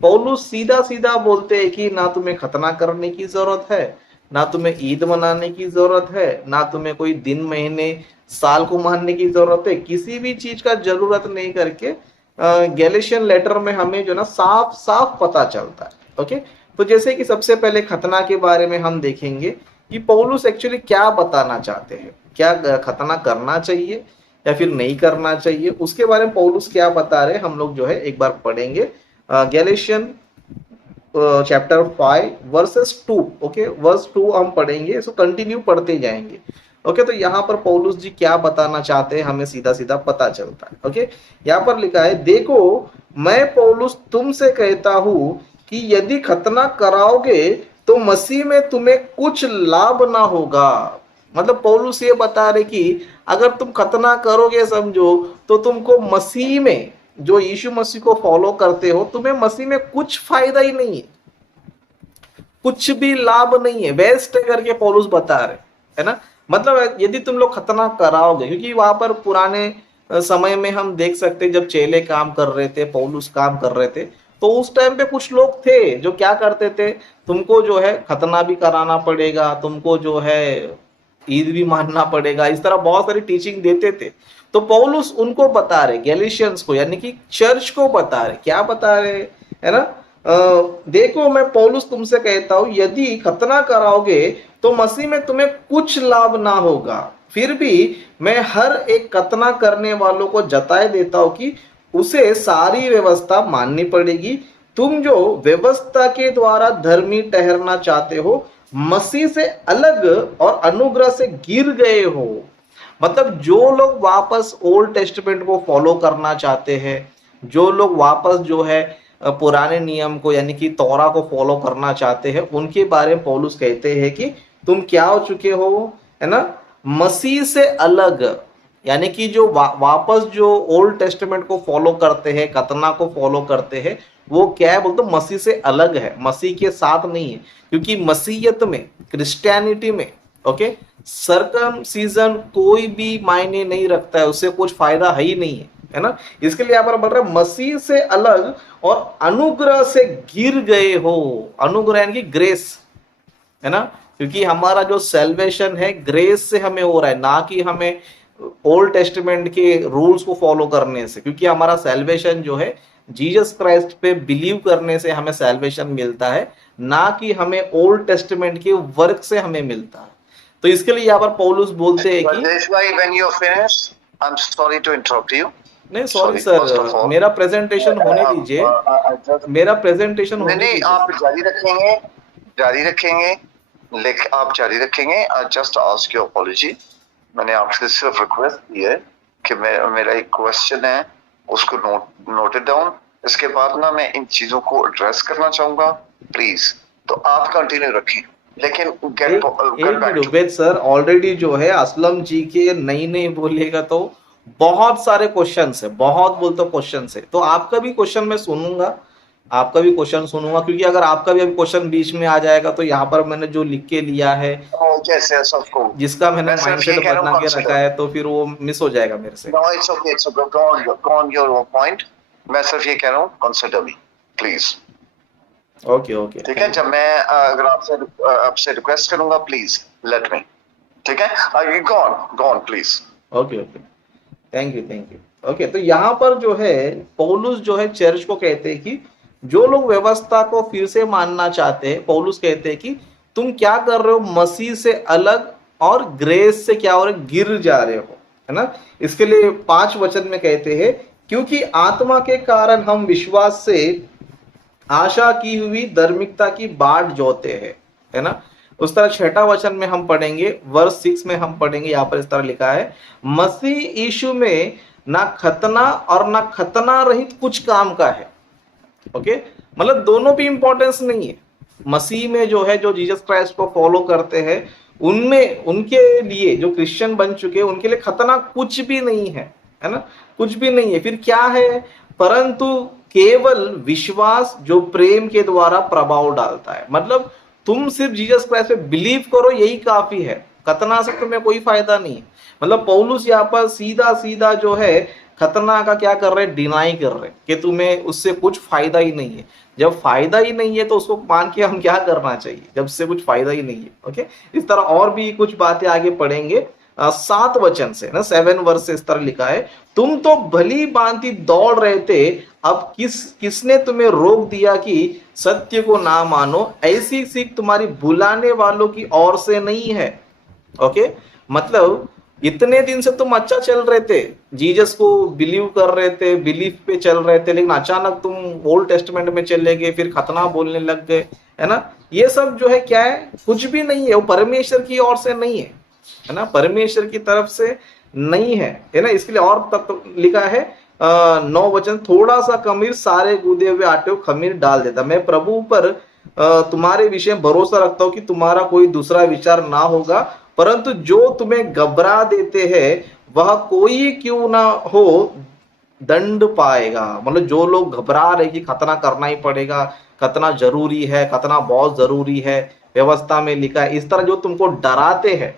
पौलुस सीधा सीधा बोलते हैं कि ना तुम्हें खतना करने की जरूरत है, ना तुम्हें ईद मनाने की जरूरत है, ना तुम्हें कोई दिन महीने साल को मानने की जरूरत है, किसी भी चीज का जरूरत नहीं करके गैलेशियन लेटर में हमें जो ना साफ साफ पता चलता है। ओके, तो जैसे कि सबसे पहले खतना के बारे में हम देखेंगे कि पौलुस एक्चुअली क्या बताना चाहते हैं, क्या खतना करना चाहिए या फिर नहीं करना चाहिए, उसके बारे में पौलुस क्या बता रहे हैं हम लोग जो है एक बार पढ़ेंगे। गैलेशियन चैप्टर 5 वर्सेस 2, ओके, वर्स 2 हम पढ़ेंगे, इसको कंटिन्यू पढ़ते जाएंगे। ओके, तो यहाँ पर पौलुस जी क्या बताना चाहते हैं हमें सीधा सीधा पता चलता है। ओके, यहाँ पर लिखा है, देखो मैं पौलुस तुमसे कहता हूँ कि यदि खतना कराओगे तो मसीह में तुम्हें कुछ लाभ ना होगा। मतलब पौलुस ये बता रहे कि अगर तुम खतना करोगे समझो, तो तुमको मसीह में, जो यीशु मसीह को फॉलो करते हो, तुम्हें मसीह में कुछ फायदा ही नहीं है, कुछ भी लाभ नहीं है, वेस्ट है करके पौलुस बता रहे है ना। मतलब यदि तुम लोग खतना कराओगे, क्योंकि वहां पर पुराने समय में हम देख सकते जब चेले काम कर रहे थे, पौलुस काम कर रहे थे, तो उस टाइम पे कुछ लोग थे जो क्या करते थे, तुमको जो है खतना भी कराना पड़ेगा, तुमको जो है ईद भी मानना पड़ेगा, इस तरह बहुत सारी टीचिंग देते थे। तो पौलुस उनको बता रहे, गैलेशियंस को, यानी कि चर्च को बता रहे, क्या बता रहे है ना, देखो मैं पौलुस तुमसे कहता हूं यदि खतना कराओगे तो मसीह में तुम्हें कुछ लाभ ना होगा, फिर भी मैं हर एक खतना करने वालों को जताए देता हूं कि उसे सारी व्यवस्था माननी पड़ेगी। तुम जो व्यवस्था के द्वारा धर्मी ठहरना चाहते हो, मसीह से अलग और अनुग्रह से गिर गए हो। मतलब जो लोग वापस ओल्ड टेस्टामेंट को फॉलो करना चाहते हैं, जो लोग वापस जो है पुराने नियम को, यानी कि तौरा को फॉलो करना चाहते हैं, उनके बारे में पौलुस कहते हैं कि तुम क्या हो चुके हो, है ना, मसीह से अलग। यानी कि जो वापस जो ओल्ड टेस्टामेंट को फॉलो करते हैं, खतना को फॉलो करते हैं, वो क्या है बोलते, मसीह से अलग है, मसीह के साथ नहीं है। क्योंकि मसीहत में, क्रिश्चियनिटी में, ओके, सर्कमसीजन कोई भी मायने नहीं रखता है, उससे कुछ फायदा है ही नहीं है ना। इसके लिए यहाँ पर बोल रहा है मसीह से अलग और अनुग्रह से गिर गए हो। अनुग्रह यानी कि ग्रेस, है ना, क्योंकि हमारा जो सेल्वेशन है ग्रेस से हमें हो रहा है, ना कि हमें ओल्ड टेस्टामेंट के रूल्स को फॉलो करने से। क्योंकि हमारा सेल्वेशन जो है जीसस क्राइस्ट पे बिलीव करने से हमें सेल्वेशन मिलता है, ना कि हमें ओल्ड टेस्टामेंट के वर्क से हमें मिलता है। तो इसके लिए यहाँ पर पौलुस बोलते हैं कि when you're finished, I'm sorry to interrupt you. नहीं सॉरी सर, मेरा प्रेजेंटेशन होने दीजिए, मेरा प्रेजेंटेशन होने नहीं, दीजिए। आप जारी रखेंगे, लेकिन आप जारी रखेंगे। Just ask your apology. मैंने आपसे सिर्फ रिक्वेस्ट की है कि मेरा एक क्वेश्चन है, उसको नोटेड डाउन। इसके बाद ना मैं इन चीजों को एड्रेस करना चाहूंगा, प्लीज। तो आप कंटिन्यू रखें। लेकिन एक मिनट उबैद सर, ऑलरेडी जो है असलम जी के नहीं बोलिएगा तो बहुत सारे क्वेश्चंस है, बहुत बोलते क्वेश्चंस है, तो आपका भी क्वेश्चन मैं सुनूंगा, आपका भी क्वेश्चन सुनूंगा, क्योंकि अगर आपका भी अभी क्वेश्चन बीच में आ जाएगा तो यहाँ पर मैंने जो लिख के लिया है, जिसका मैंने माइंडसेट बना के रखा है, तो फिर वो मिस हो जाएगा मेरे से। No, it's okay, it's okay. Go on your point. मैं सिर्फ ये कह रहा हूँ, consider me, please. Okay okay, ठीक है, जब मैं अगर आपसे रिक्वेस्ट करूंगा, प्लीज लेट मी, ठीक है, go on please. Okay okay, thank you. Okay, तो यहाँ पर जो है पौलुस जो है चर्च को कहते हैं कि जो लोग व्यवस्था को फिर से मानना चाहते हैं, पौलुस कहते हैं कि तुम क्या कर रहे हो, मसीह से अलग और ग्रेस से क्या हो रहे, गिर जा रहे हो, है ना। इसके लिए 5 वचन में कहते हैं, क्योंकि आत्मा के कारण हम विश्वास से आशा की हुई धार्मिकता की बाट जोते हैं, है ना। उस तरह 6 वचन में हम पढ़ेंगे, वर्स 6 में हम पढ़ेंगे, यहाँ पर इस तरह लिखा है, मसीह यीशु में ना खतना और ना खतना रहित कुछ काम का है। ओके, मतलब दोनों भी इंपॉर्टेंस नहीं है। मसीह में जो है, जो जीसस क्राइस्ट को फॉलो करते हैं, उनमें, उनके लिए, जो क्रिश्चियन बन चुके हैं, उनके लिए खतना कुछ भी नहीं है ना, कुछ भी नहीं है। फिर क्या है, परंतु केवल विश्वास जो प्रेम के द्वारा प्रभाव डालता है। मतलब तुम सिर्फ जीसस क्राइस्ट पे बिलीव करो, यही काफी है, खतना से तुम्हें कोई फायदा नहीं है। मतलब पौलुस यहाँ पर सीधा जो है खतना का क्या कर रहे, डिनाई कर रहे कि तुम्हें उससे कुछ फायदा ही नहीं है। जब फायदा ही नहीं है तो उसको मान के हम क्या करना चाहिए, जब से कुछ फायदा ही नहीं है। ओके, इस तरह और भी कुछ बातें आगे पढ़ेंगे। 7 वचन से ना, 7 वर्स से इस तरह लिखा है, तुम तो भली भांति दौड़ रहे थे, अब किसने तुम्हें रोक दिया कि सत्य को ना मानो। ऐसी सीख तुम्हारी बुलाने वालों की ओर से नहीं है। ओके, मतलब इतने दिन से तुम अच्छा चल रहे थे, जीसस को बिलीव कर रहे थे, बिलीफ पे चल रहे थे, लेकिन अचानक तुम ओल्ड टेस्टमेंट में चले गए, फिर खतना बोलने लग गए, है ना। ये सब जो है क्या है, कुछ भी नहीं है, वो परमेश्वर की ओर से नहीं है ना, परमेश्वर की तरफ से नहीं है ना। इसके लिए और तक लिखा है 9 वचन, थोड़ा सा खमीर सारे गूदे हुए आटे को खमीर डाल देता। मैं प्रभु पर तुम्हारे विषय भरोसा रखता हूँ कि तुम्हारा कोई दूसरा विचार ना होगा, परंतु जो तुम्हें घबरा देते हैं वह कोई क्यों ना हो दंड पाएगा। मतलब जो लोग घबरा रहे कि खतना करना ही पड़ेगा, खतना जरूरी है, खतना बहुत जरूरी है, व्यवस्था में लिखा है, इस तरह जो तुमको डराते हैं,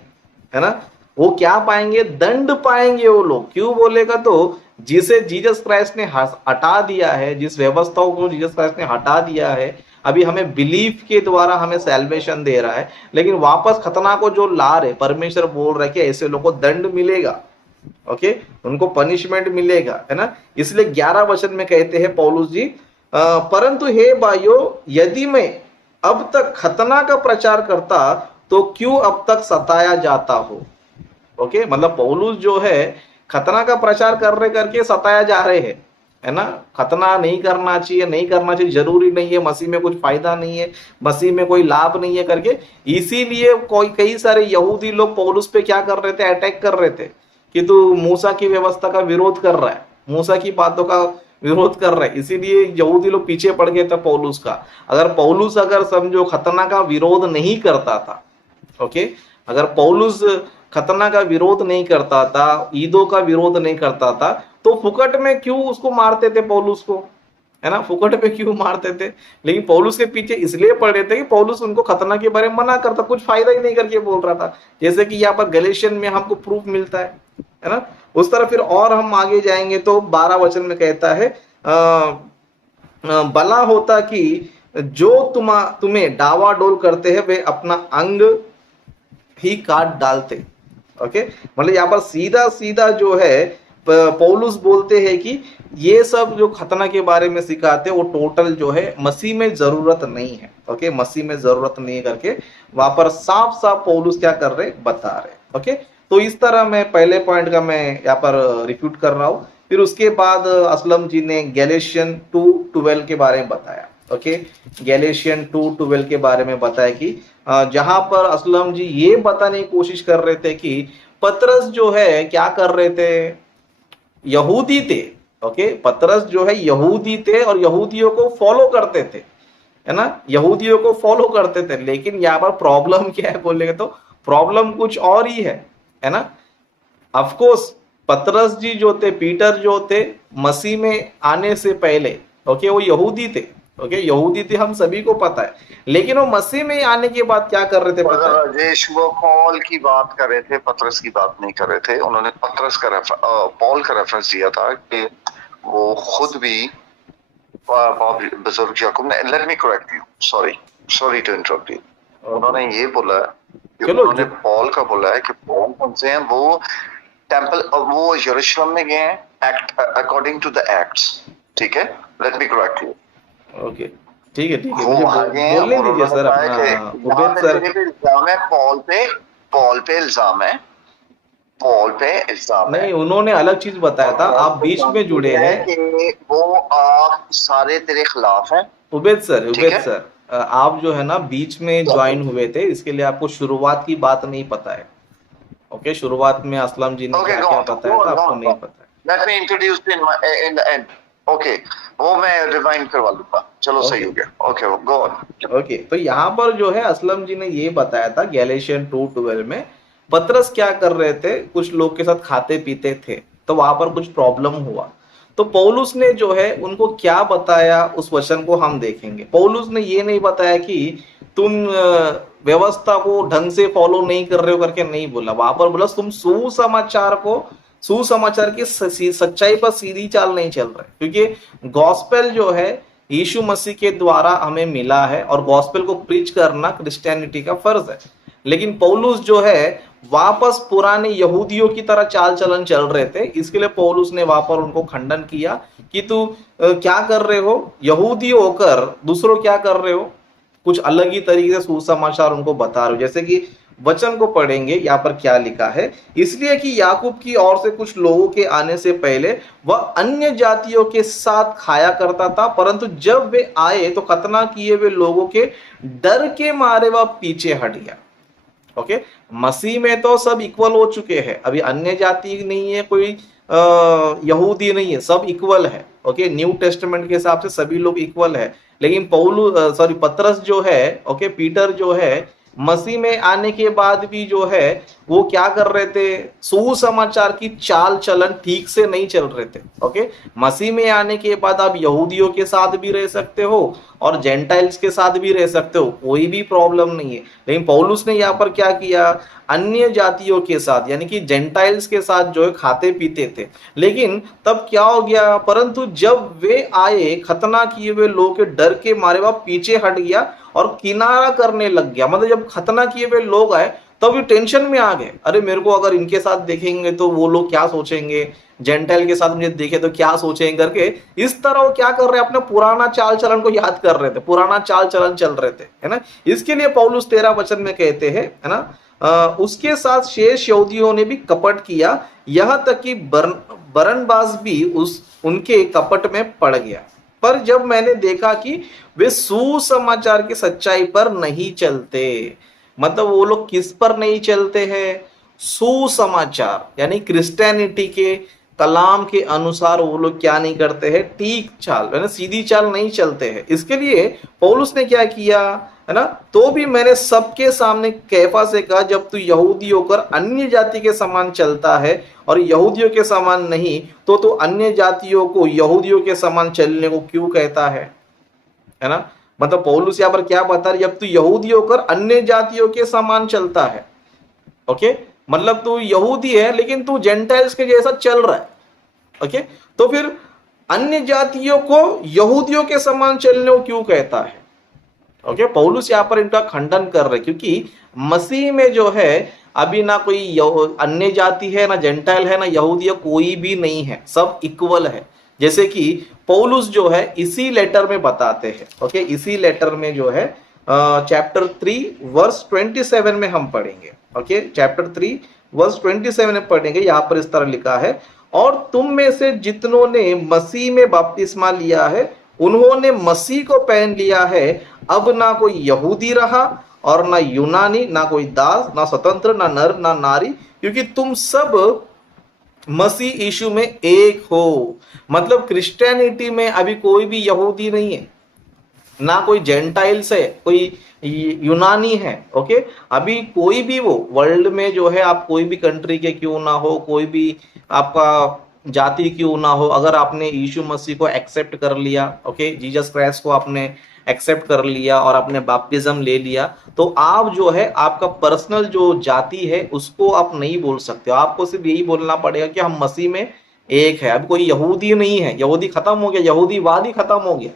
है ना, वो क्या पाएंगे, दंड पाएंगे वो लोग। क्यों बोलेगा, तो जिसे जीसस क्राइस्ट ने हटा दिया है, जिस व्यवस्थाओं को जीसस क्राइस्ट ने हटा दिया है, अभी हमें बिलीफ के द्वारा हमें सैल्वेशन दे रहा है, लेकिन वापस खतना को जो ला रहे, परमेश्वर बोल रहा है कि ऐसे लोगों को दंड मिलेगा। ओके, उनको पनिशमेंट मिलेगा, है ना। इसलिए 11 वचन में कहते हैं पौलुस जी, परंतु हे भाइयों, यदि मैं अब तक खतना का प्रचार करता तो क्यों अब तक सताया जाता हो। ओके, मतलब पौलुस जो है खतना का प्रचार कर रहे करके सताया जा रहे हैं, है ना। खतना नहीं करना चाहिए, जरूरी नहीं है, मसीह में कुछ फायदा नहीं है, मसीह में कोई लाभ नहीं है करके, इसीलिए कई सारे यहूदी लोग पौलुस पे क्या कर रहे थे, अटैक कर रहे थे कि तू मूसा की व्यवस्था का विरोध कर रहा है, मूसा की बातों का विरोध कर रहा है। इसीलिए यहूदी लोग पीछे पड़ गए थे पौलुस का। अगर पौलुस समझो खतना का विरोध नहीं करता था, ओके, अगर पौलुस खतना का विरोध नहीं करता था, ईदों का विरोध नहीं करता था, तो फुकट में क्यों उसको मारते थे पौलुस को, है ना, फुकट में क्यों मारते थे। लेकिन पौलुस के पीछे इसलिए पड़े थे कि पौलुस उनको खतना के बारे में मना करता, कुछ फायदा ही नहीं करके बोल रहा था, जैसे कि यहाँ पर गलेशियन में हमको प्रूफ मिलता है ना। उस तरह फिर और हम आगे जाएंगे तो 12 वचन में कहता है, भला होता कि जो तुम्हें डावाडोल करते हैं वे अपना अंग ही काट डालते। ओके, मतलब यहाँ पर सीधा जो है पौलुस बोलते हैं कि ये सब जो खतना के बारे में सिखाते हैं वो टोटल जो है मसीह में जरूरत नहीं है। ओके, मसीह में जरूरत नहीं करके वहां पर साफ पौलुस क्या कर रहे, बता रहे। ओके, तो इस तरह मैं पहले पॉइंट का मैं यहाँ पर रिफ्यूट कर रहा हूँ। फिर उसके बाद असलम जी ने गैलेशियन 2:12 के बारे में बताया। ओके, गैलेशियन 2:12 के बारे में बताया कि जहां पर असलम जी ये बताने की कोशिश कर रहे थे कि पतरस जो है क्या कर रहे थे, यहूदी थे। ओके, पतरस जो है यहूदी थे और यहूदियों को फॉलो करते थे, है ना, यहूदियों को फॉलो करते थे। लेकिन यहाँ पर प्रॉब्लम क्या है बोलेंगे तो प्रॉब्लम कुछ और ही है ना। ऑफ कोर्स पतरस जी जो थे, पीटर जो थे, मसीह में आने से पहले ओके वो यहूदी थे, ओके यहूदी थे, हम सभी को पता है। लेकिन वो मसीह में आने के बाद क्या कर रहे थे पता है? राजेश वो पॉल की बात कर रहे थे, पतरस की बात नहीं कर रहे थे। उन्होंने पॉल का रेफरेंस दिया था कि वो खुद भी बुजुर्ग याकूब ने, let me correct you, sorry to interrupt you, उन्होंने ये बोला कि उन्होंने पॉल का बोला है कि पॉल कौन से हैं, वो टेंपल, वो यरूशलेम में गए हैं act according to the acts, ठीक है, let me correct you. Okay ठीक है वो मुझे बोलने दीजिए सर अपना उबेद सर। इल्जाम है पॉल पे इल्जाम है, पॉल पे इल्जाम है। नहीं, उन्होंने अलग चीज बताया था, आप बीच में जुड़े हैं कि वो आप सारे तेरे खिलाफ हैं। उबेद सर आप जो है ना बीच में ज्वाइन हुए थे, इसके लिए आपको शुरुआत की बात नहीं पता है। ओके शुरुआत में असलम जी ने क्या क्या बताया था आपको नहीं पता है। Let me introduce in the end. Okay वो मैं रिवाइंड करवा लूंगा, चलो सही हो गया। Okay go on. ओके तो यहाँ पर जो है असलम जी ने ये बताया था गैलेशियन 2:12 में पतरस क्या कर रहे थे, कुछ लोग के साथ खाते पीते थे, तो वहां पर कुछ प्रॉब्लम हुआ। तो पौलुस ने जो है उनको क्या बताया उस वचन को हम देखेंगे। पौलुस ने ये नहीं बताया कि तुम व्यवस्था को ढंग से फॉलो नहीं कर रहे हो करके नहीं बोला, वहां पर बोला तुम सुसमाचार की सच्चाई पर सीधी चाल नहीं चल रहे, क्योंकि गॉस्पेल जो है यीशु मसीह के द्वारा हमें मिला है और गॉस्पेल को प्रीच करना क्रिश्चियनिटी का फर्ज है। लेकिन पौलुस जो है वापस पुराने यहूदियों की तरह चाल चलन चल रहे थे, इसके लिए पौलुस ने वहां पर उनको खंडन किया कि तू क्या कर रहे हो, यहूदी होकर दूसरों क्या कर रहे हो, कुछ अलग ही तरीके से सुसमाचार उनको बता रहे हो। जैसे कि वचन को पढ़ेंगे यहाँ पर क्या लिखा है, इसलिए कि याकूब की ओर से कुछ लोगों के आने से पहले वह अन्य जातियों के साथ खाया करता था, परंतु जब वे आए तो खतना किए हुए लोगों के डर के मारे वह पीछे हट गया। ओके मसीह में तो सब इक्वल हो चुके हैं, अभी अन्य जाति नहीं है, कोई यहूदी नहीं है, सब इक्वल है। ओके न्यू टेस्टामेंट के हिसाब से सभी लोग इक्वल है। लेकिन पतरस जो है, ओके पीटर जो है, मसीह में आने के बाद भी जो है वो क्या कर रहे थे, सुसमाचार की चाल चलन ठीक से नहीं चल रहे थे। ओके मसीह में आने के बाद आप यहूदियों के साथ भी रह सकते हो और जेंटाइल्स के साथ भी रह सकते हो, कोई भी प्रॉब्लम नहीं है। लेकिन पौलुस ने यहाँ पर क्या किया, अन्य जातियों के साथ यानी कि जेंटाइल्स के साथ जो है खाते पीते थे। लेकिन तब क्या हो गया, परंतु जब वे आए खतना किए हुए लोग के डर के मारे वह पीछे हट गया और किनारा करने लग गया। मतलब जब खतना किए हुए लोग आए तब तो टेंशन में आ गए, अरे मेरे को अगर इनके साथ देखेंगे तो वो लोग क्या सोचेंगे, जेंटाइल के साथ मुझे देखे तो क्या सोचेंगे करके इस तरह वो क्या कर रहे हैं, अपने पुराना चाल चलन को याद कर रहे थे, पुराना चाल चलन चल रहे थे, है ना। इसके लिए पौलुस 13 वचन में कहते हैं, है ना, उसके साथ शेष यहूदियों ने भी कपट किया, यहाँ तक कि बरनबास भी उनके कपट में पड़ गया। पर जब मैंने देखा कि वे सुसमाचार की सच्चाई पर नहीं चलते, मतलब वो लोग किस पर नहीं चलते हैं, सुसमाचार यानी क्रिश्चियनिटी के कलाम के अनुसार वो लोग क्या नहीं करते हैं, ठीक चाल यानी सीधी चाल नहीं चलते हैं। इसके लिए पौलुस ने क्या किया, है ना, तो भी मैंने सबके सामने कैफा से कहा, जब तू यहूदी होकर अन्य जाति के समान चलता है और यहूदियों के समान नहीं, तो तू अन्य जातियों को यहूदियों के समान चलने को क्यों कहता है ना। मतलब पौलुस यहाँ पर क्या बता रहा है, जब तू यहूदी होकर अन्य जातियों के समान चलता है, ओके मतलब तू यहूदी है लेकिन तू जेंटाइल्स के जैसा चल रहा है, ओके तो फिर अन्य जातियों को यहूदियों के समान चलने को क्यों कहता है। ओके पौलुस यहाँ पर इनका खंडन कर रहे, क्योंकि मसीह में जो है अभी ना कोई अन्य जाति है, ना जेंटाइल है, ना यहूदी है, कोई भी नहीं है, सब इक्वल है। जैसे कि पौलुस जो है इसी लेटर में बताते हैं, ओके इसी लेटर में जो है चैप्टर 3 वर्स 27 में हम पढ़ेंगे, ओके चैप्टर 3 वर्स 27 में पढ़ेंगे। यहाँ पर इस तरह लिखा है, और तुम में से जितनों ने मसीह में बपतिस्मा लिया है उन्होंने मसीह को पहन लिया है। अब ना कोई यहूदी रहा और ना यूनानी, ना कोई दास, ना स्वतंत्र, ना नर ना नारी, क्योंकि तुम सब मसीह यीशु में एक हो। मतलब क्रिश्चियनिटी में अभी कोई भी यहूदी नहीं है, ना कोई जेंटाइल्स है, कोई यूनानी है। ओके, अभी कोई भी वो वर्ल्ड में जो है, आप कोई भी कंट्री के क्यों ना हो, कोई भी आपका जाति क्यों ना हो, अगर आपने यीशु मसीह को एक्सेप्ट कर लिया, ओके, जीसस क्राइस्ट को आपने एक्सेप्ट कर लिया और आपने बैप्टिज्म ले लिया, तो आप जो है आपका पर्सनल जो जाति है उसको आप नहीं बोल सकते हो। आपको सिर्फ यही बोलना पड़ेगा कि हम मसीह में एक है। अब कोई यहूदी नहीं है, यहूदी खत्म हो गया, यहूदीवाद ही खत्म हो गया।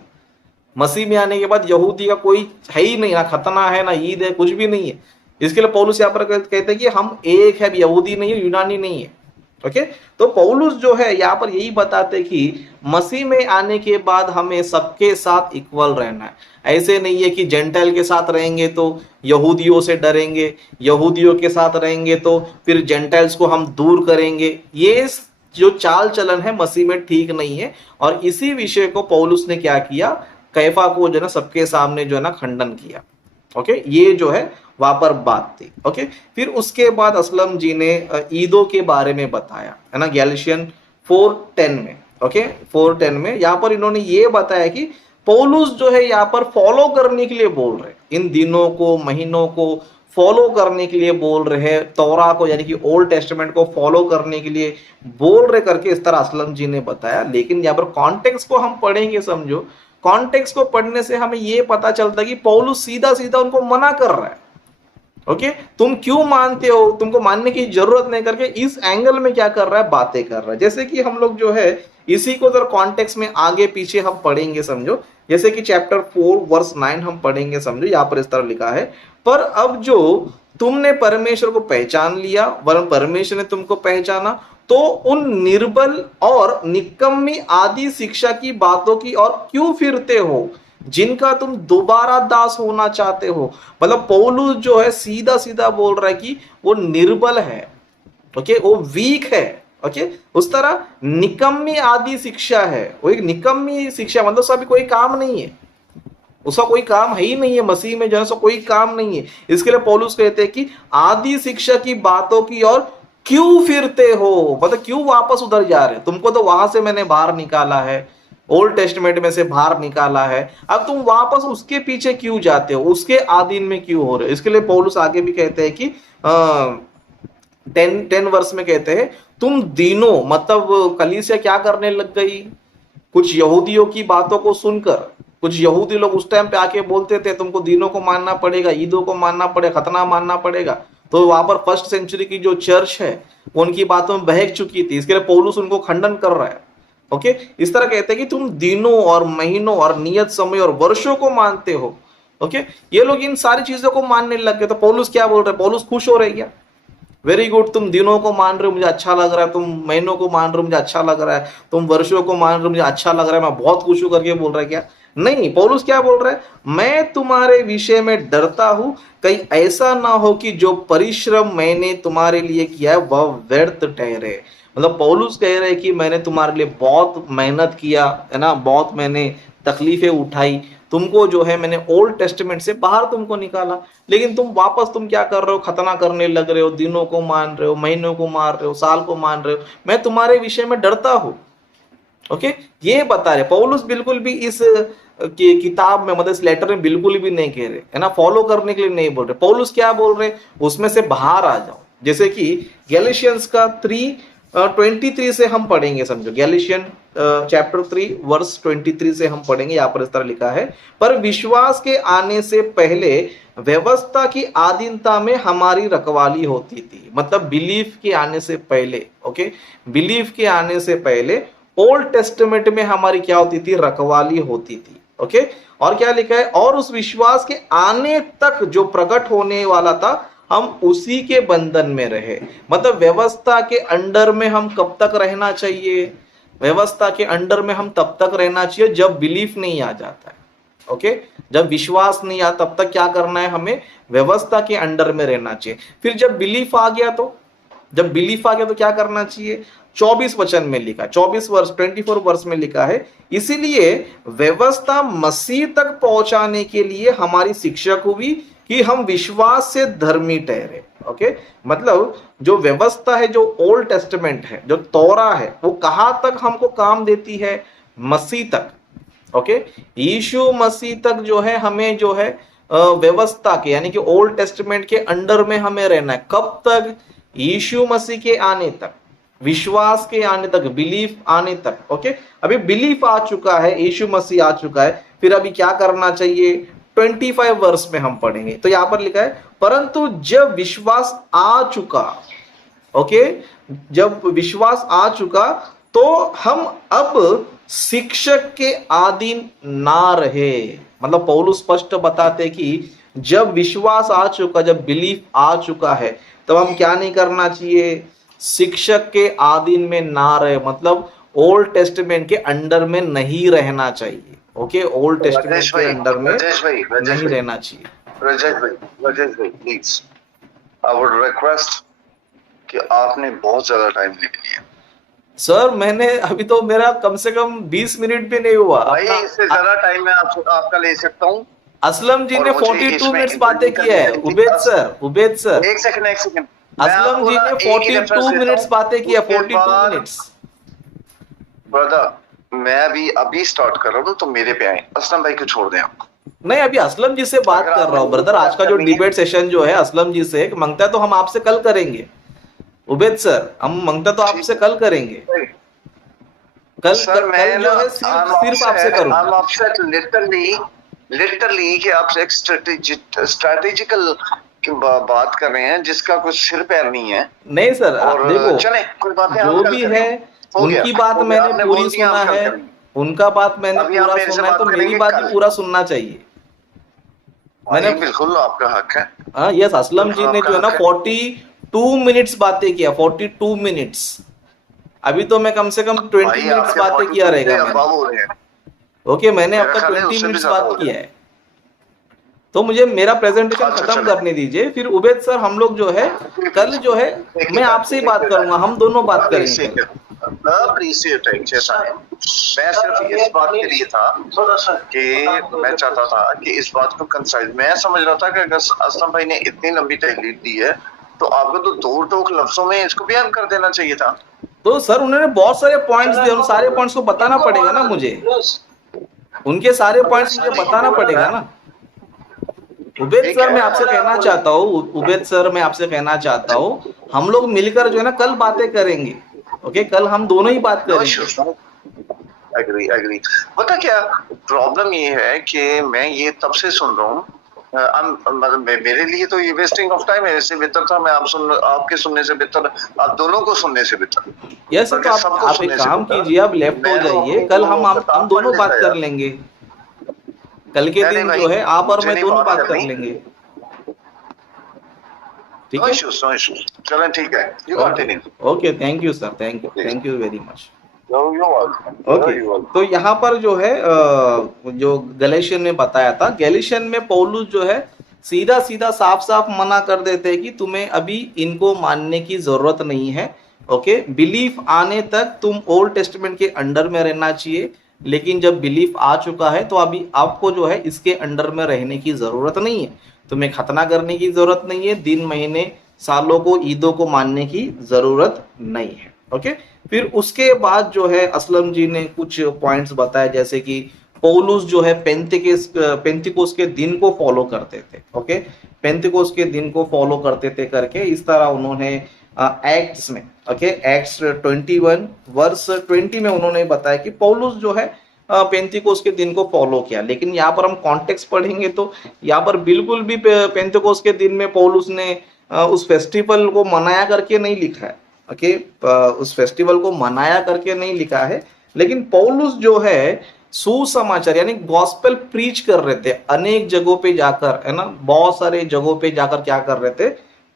मसीह में आने के बाद यहूदी का कोई है ही नहीं, ना खतना है, ना ईद है, कुछ भी नहीं है। इसके लिए पौलुस यहाँ पर कहते हैं कि हम एक है, यहूदी नहीं है, यूनानी नहीं है। ओके, तो पौलुस जो है यहाँ पर यही बताते कि मसीह में आने के बाद हमें सबके साथ इक्वल रहना है। ऐसे नहीं है कि जेंटाइल के साथ रहेंगे तो यहूदियों से डरेंगे, यहूदियों के साथ रहेंगे तो फिर जेंटाइल्स को हम दूर करेंगे। ये जो चाल चलन है मसीह में ठीक नहीं है। और इसी विषय को पौलुस ने क्या किया, कैफा को जो है ना सबके सामने जो है ना खंडन किया। ओके, ये जो है वहां पर बात थी। ओके, फिर उसके बाद असलम जी ने ईदों के बारे में बताया, है ना, गैलेशियन 4:10 में। ओके, 4:10 में यहाँ पर इन्होंने ये बताया कि पौलुस जो है यहाँ पर फॉलो करने के लिए बोल रहे, इन दिनों को, महीनों को फॉलो करने के लिए बोल रहे हैं, तौरा को यानी कि ओल्ड टेस्टामेंट को फॉलो करने के लिए बोल रहे करके इस तरह असलम जी ने बताया। लेकिन यहाँ पर कॉन्टेक्स्ट को हम पढ़ेंगे, समझो, कॉन्टेक्स्ट को पढ़ने से हमें यह पता चलता है कि पौलुस सीधा सीधा उनको मना कर रहा है। ओके, तुम क्यों मानते हो, तुमको मानने की जरूरत नहीं, करके इस एंगल में क्या कर रहा है, बातें कर रहा है। जैसे कि हम लोग जो है इसी को जरा कॉन्टेक्स्ट में आगे पीछे हम पढ़ेंगे, समझो, जैसे कि चैप्टर 4:9 हम पढ़ेंगे, समझो, यहाँ पर इस तरह लिखा है, पर अब जो तुमने परमेश्वर को पहचान लिया, वरन परमेश्वर ने तुमको पहचाना, तो उन निर्बल और निकम्मी आदि शिक्षा की बातों की और क्यों फिरते हो, जिनका तुम दोबारा दास होना चाहते हो। मतलब पौलुस जो है सीधा सीधा बोल रहा है कि वो निर्बल है, ओके, वो वीक है। ओके, उस तरह निकम्मी आदि शिक्षा है, वो एक निकम्मी शिक्षा, मतलब उसका भी कोई काम नहीं है, उसका कोई काम है ही नहीं है, मसीह में जो है कोई काम नहीं है। इसके लिए पौलुस कहते हैं कि आदि शिक्षा की बातों की और क्यों फिरते हो, मतलब क्यों वापस उधर जा रहे, तुमको तो वहां से मैंने बाहर निकाला है, ओल्ड टेस्टमेंट में से बाहर निकाला है, अब तुम वापस उसके पीछे क्यों जाते हो, उसके आधीन में क्यों हो रहे हो। इसके लिए पौलुस आगे भी कहते हैं कि 10 वर्ष में कहते हैं, तुम दिनों, मतलब कलीसिया क्या करने लग गई, कुछ यहूदियों की बातों को सुनकर, कुछ यहूदी लोग उस टाइम पे आके बोलते थे तुमको दिनों को मानना पड़ेगा, ईदों को मानना पड़ेगा, खतना मानना पड़ेगा। तो वहां पर फर्स्ट सेंचुरी की जो चर्च है उनकी बातों में बहक चुकी थी, इसके लिए पौलुस उनको खंडन कर रहा है। ओके, इस तरह कहते हैं कि तुम दिनों और महीनों और नियत समय और वर्षों को मानते हो। ओके, ये लोग इन सारी चीजों को मानने लग गए। तो पौलुस क्या बोल रहे हैं, पौलुस खुश हो रहे क्या, वेरी गुड, तुम दिनों को मान रहे हो, मुझे अच्छा लग रहा है, तुम महीनों को मान रहे हो, मुझे अच्छा लग रहा है, तुम वर्षों को मान रहे हो, मुझे अच्छा लग रहा है, मैं बहुत खुश हूं करके बोल रहा है क्या, नहीं। पौलुस क्या बोल रहा है, मैं तुम्हारे विषय में डरता हूं, कहीं ऐसा ना हो कि जो परिश्रम मैंने तुम्हारे लिए किया है वह व्यर्थ ठहरे। मतलब पौलुस कह रहे हैं कि मैंने तुम्हारे लिए बहुत मेहनत किया है ना, बहुत मैंने तकलीफें उठाई, तुमको जो है मैंने ओल्ड टेस्टामेंट से बाहर तुमको निकाला, लेकिन तुम वापस तुम क्या कर रहे हो, खतना करने लग रहे हो, दिनों को मान रहे हो, महीनों को मान रहे हो, साल को मान रहे हो, मैं तुम्हारे विषय में डरता हूं। ओके, ये बता रहे पौलुस, बिल्कुल भी इस किताब में, मतलब इस लेटर में बिल्कुल भी नहीं कह रहे, है ना, फॉलो करने के लिए नहीं बोल रहे। पौलुस क्या बोल रहे, उसमें से बाहर आ जाओ। जैसे कि गैलेशियंस का 3:23 से हम पढ़ेंगे, समझो, गैलेशियन चैप्टर 3 वर्स 23 से हम पढ़ेंगे। यहाँ पर इस तरह लिखा है, पर विश्वास के आने से पहले व्यवस्था की आधीनता में हमारी रखवाली होती थी। मतलब बिलीफ के आने से पहले, ओके, बिलीफ के आने से पहले ओल्ड टेस्टामेंट में हमारी क्या होती थी, रखवाली होती थी। ओके, और क्या लिखा है, और उस विश्वास के आने तक जो प्रकट होने वाला था हम उसी के बंधन में रहे। मतलब व्यवस्था के अंडर में हम कब तक रहना चाहिए, व्यवस्था के अंडर में हम तब तक रहना चाहिए जब बिलीफ नहीं आ जाता है। ओके, जब विश्वास नहीं आता तब तक क्या करना है, हमें व्यवस्था के अंडर में रहना चाहिए। फिर जब बिलीफ आ गया तो, जब बिलीफ आ गया तो क्या करना चाहिए, 24 वचन में लिखा, 24 वर्ष में लिखा है, इसीलिए व्यवस्था मसीह तक पहुंचाने के लिए हमारी शिक्षक हुई कि हम विश्वास से धर्मी ठहरे। ओके, मतलब जो व्यवस्था है, जो ओल्ड टेस्टामेंट है, जो तौरा है, वो कहां तक हमको काम देती है, मसीह तक। ओके, यीशु मसीह तक जो है हमें जो है व्यवस्था के यानी कि ओल्ड टेस्टमेंट के अंडर में हमें रहना है। कब तक? यीशु मसीह के आने तक, विश्वास के आने तक, बिलीफ आने तक। ओके, अभी बिलीफ आ चुका है, यीशु मसीह आ चुका है, फिर अभी क्या करना चाहिए? 25 वर्ष में हम पढ़ेंगे। तो यहां पर लिखा है परंतु जब विश्वास आ चुका, ओके, जब विश्वास आ चुका तो हम अब शिक्षक के अधीन ना रहे। मतलब पौलुस स्पष्ट बताते कि जब विश्वास आ चुका, जब बिलीफ आ चुका है, तब हम क्या नहीं करना चाहिए? शिक्षक के अधीन में ना रहे, मतलब ओल्ड टेस्टमेंट के अंडर में नहीं रहना चाहिए। ओके, ओल्ड टेस्टमेंट के अंडर में नहीं रहना चाहिए। राजेश भाई प्लीज, आई वुड रिक्वेस्ट कि आपने बहुत ज्यादा टाइम ले लिया। सर मैंने अभी तो मेरा कम से कम 20 मिनट भी नहीं हुआ। भाई इससे ज्यादा टाइम मैं आपका ले सकता हूँ। असलम जी ने 42 मिनट्स बातें की है। उबैद सर एक सेकंड असलम जी ने 42 मिनट्स बातें की है। 42 मिनट्स। ब्रदर मैं अभी स्टार्ट कर रहा हूँ, तो मेरे पे आए। असलम भाई को छोड़ दें आप। नहीं, अभी असलम जी से बात कर रहा हूँ ब्रदर। आज का जो डिबेट सेशन जो है असलम जी से मांगता है, तो हम आपसे कल करेंगे। उबैद सर, हम मांगता तो आपसे कल करेंगे। कल सर कल मैं जो है सिर्फ आपसे करूंगा। आपसे लिटरली कि आप एक स्ट्रेटेजिकल बात कर रहे हैं जिसका कुछ सिर पैर नहीं है। नहीं सर, और देखो चले कोई बात नहीं, जो भी है उनकी बात मैंने पूरी सुना है, उनका बात मैंने पूरा सुना है, तो मेरी बात भी पूरा सुनना चाहिए। मैंने बिल्कुल, आपका हक है। हाँ यस, असलम जी ने जो है ना 42 मिनट्स बातें किया। 42 मिनट्स। अभी तो मैं कम से कम 20 मिनट्स बातें किया रहेगा। ओके, मैंने अब तक 20 मिनट्स बात किया है। तो मुझे मेरा प्रेजेंटेशन खत्म करने दीजिए, फिर उबैद सर हम लोग जो है कल जो है मैं आपसे ही बात करूंगा, हम दोनों बात करेंगे। मैं सिर्फ इस बात के लिए था कि मैं चाहता था कि इस बात को कंसाइज, मैं समझ रहा था कि अगर असलम भाई ने इतनी लंबी तहरीर दी है तो आपको तो दो टोक लफ्जों में इसको बयान कर देना चाहिए था। तो सर उन्होंने बहुत सारे पॉइंट्स दिए, उन सारे पॉइंट्स को बताना पड़ेगा ना मुझे, उनके सारे पॉइंट्स मुझे बताना पड़ेगा ना। उबैद सर मैं आपसे कहना चाहता हूँ, उबैद सर मैं आपसे कहना चाहता हूँ, हम लोग मिलकर जो है ना कल बातें करेंगे। ओके, कल हम दोनों ही बात करेंगे। एग्री। पता क्या प्रॉब्लम ये है कि मैं ये तब से सुन रहा हूँ, मतलब मेरे लिए तो ये वेस्टिंग ऑफ टाइम है। इससे बेहतर था मैं आपके सुनने से बेहतर, आप दोनों को सुनने से बेहतर। यस, तो आप एक काम कीजिए, आप लेफ्ट हो जाइए, कल हम दोनों बात कर लेंगे। कल के दिन जो है आप और मैं दोनों बात कर लेंगे। ठीक है, चलें, ठीक है, you continue. Okay, thank you sir, thank you very much. Okay, तो यहाँ पर जो है जो गैलेशियन में बताया था, गैलेशियन में पौलुस जो है सीधा सीधा साफ साफ मना कर देते हैं कि तुम्हें अभी इनको मानने की जरूरत नहीं है। ओके, बिलीफ आने तक तुम ओल्ड टेस्टमेंट के अंडर में रहना चाहिए, लेकिन जब बिलीफ आ चुका है तो अभी आपको जो है इसके अंडर में रहने की जरूरत नहीं है। तुम्हें खतना करने की जरूरत नहीं है, दिन महीने सालों को ईदों को मानने की जरूरत नहीं है। ओके, फिर उसके बाद जो है असलम जी ने कुछ पॉइंट्स बताए, जैसे कि पौलुस जो है पेंतिकोस के दिन को फॉलो करते थे। ओके, पेंतिकोस के दिन को फॉलो करते थे करके इस तरह उन्होंने एक्ट्स में, ओके, एक्ट्स 21 वर्स 20 में उन्होंने बताया कि पौलुस जो है पेंतिकोस के दिन को फॉलो किया। लेकिन यहाँ पर हम कॉन्टेक्स्ट पढ़ेंगे तो यहाँ पर बिल्कुल भी पेंतिकोस के दिन में पौलुस ने उस फेस्टिवल को मनाया करके नहीं लिखा है। ओके, उस फेस्टिवल को मनाया करके नहीं लिखा है, लेकिन पौलुस जो है सुसमाचार यानी गॉस्पेल प्रीच कर रहे थे अनेक जगहों पे जाकर, है ना, बहुत सारे जगहों पे जाकर क्या कर रहे थे,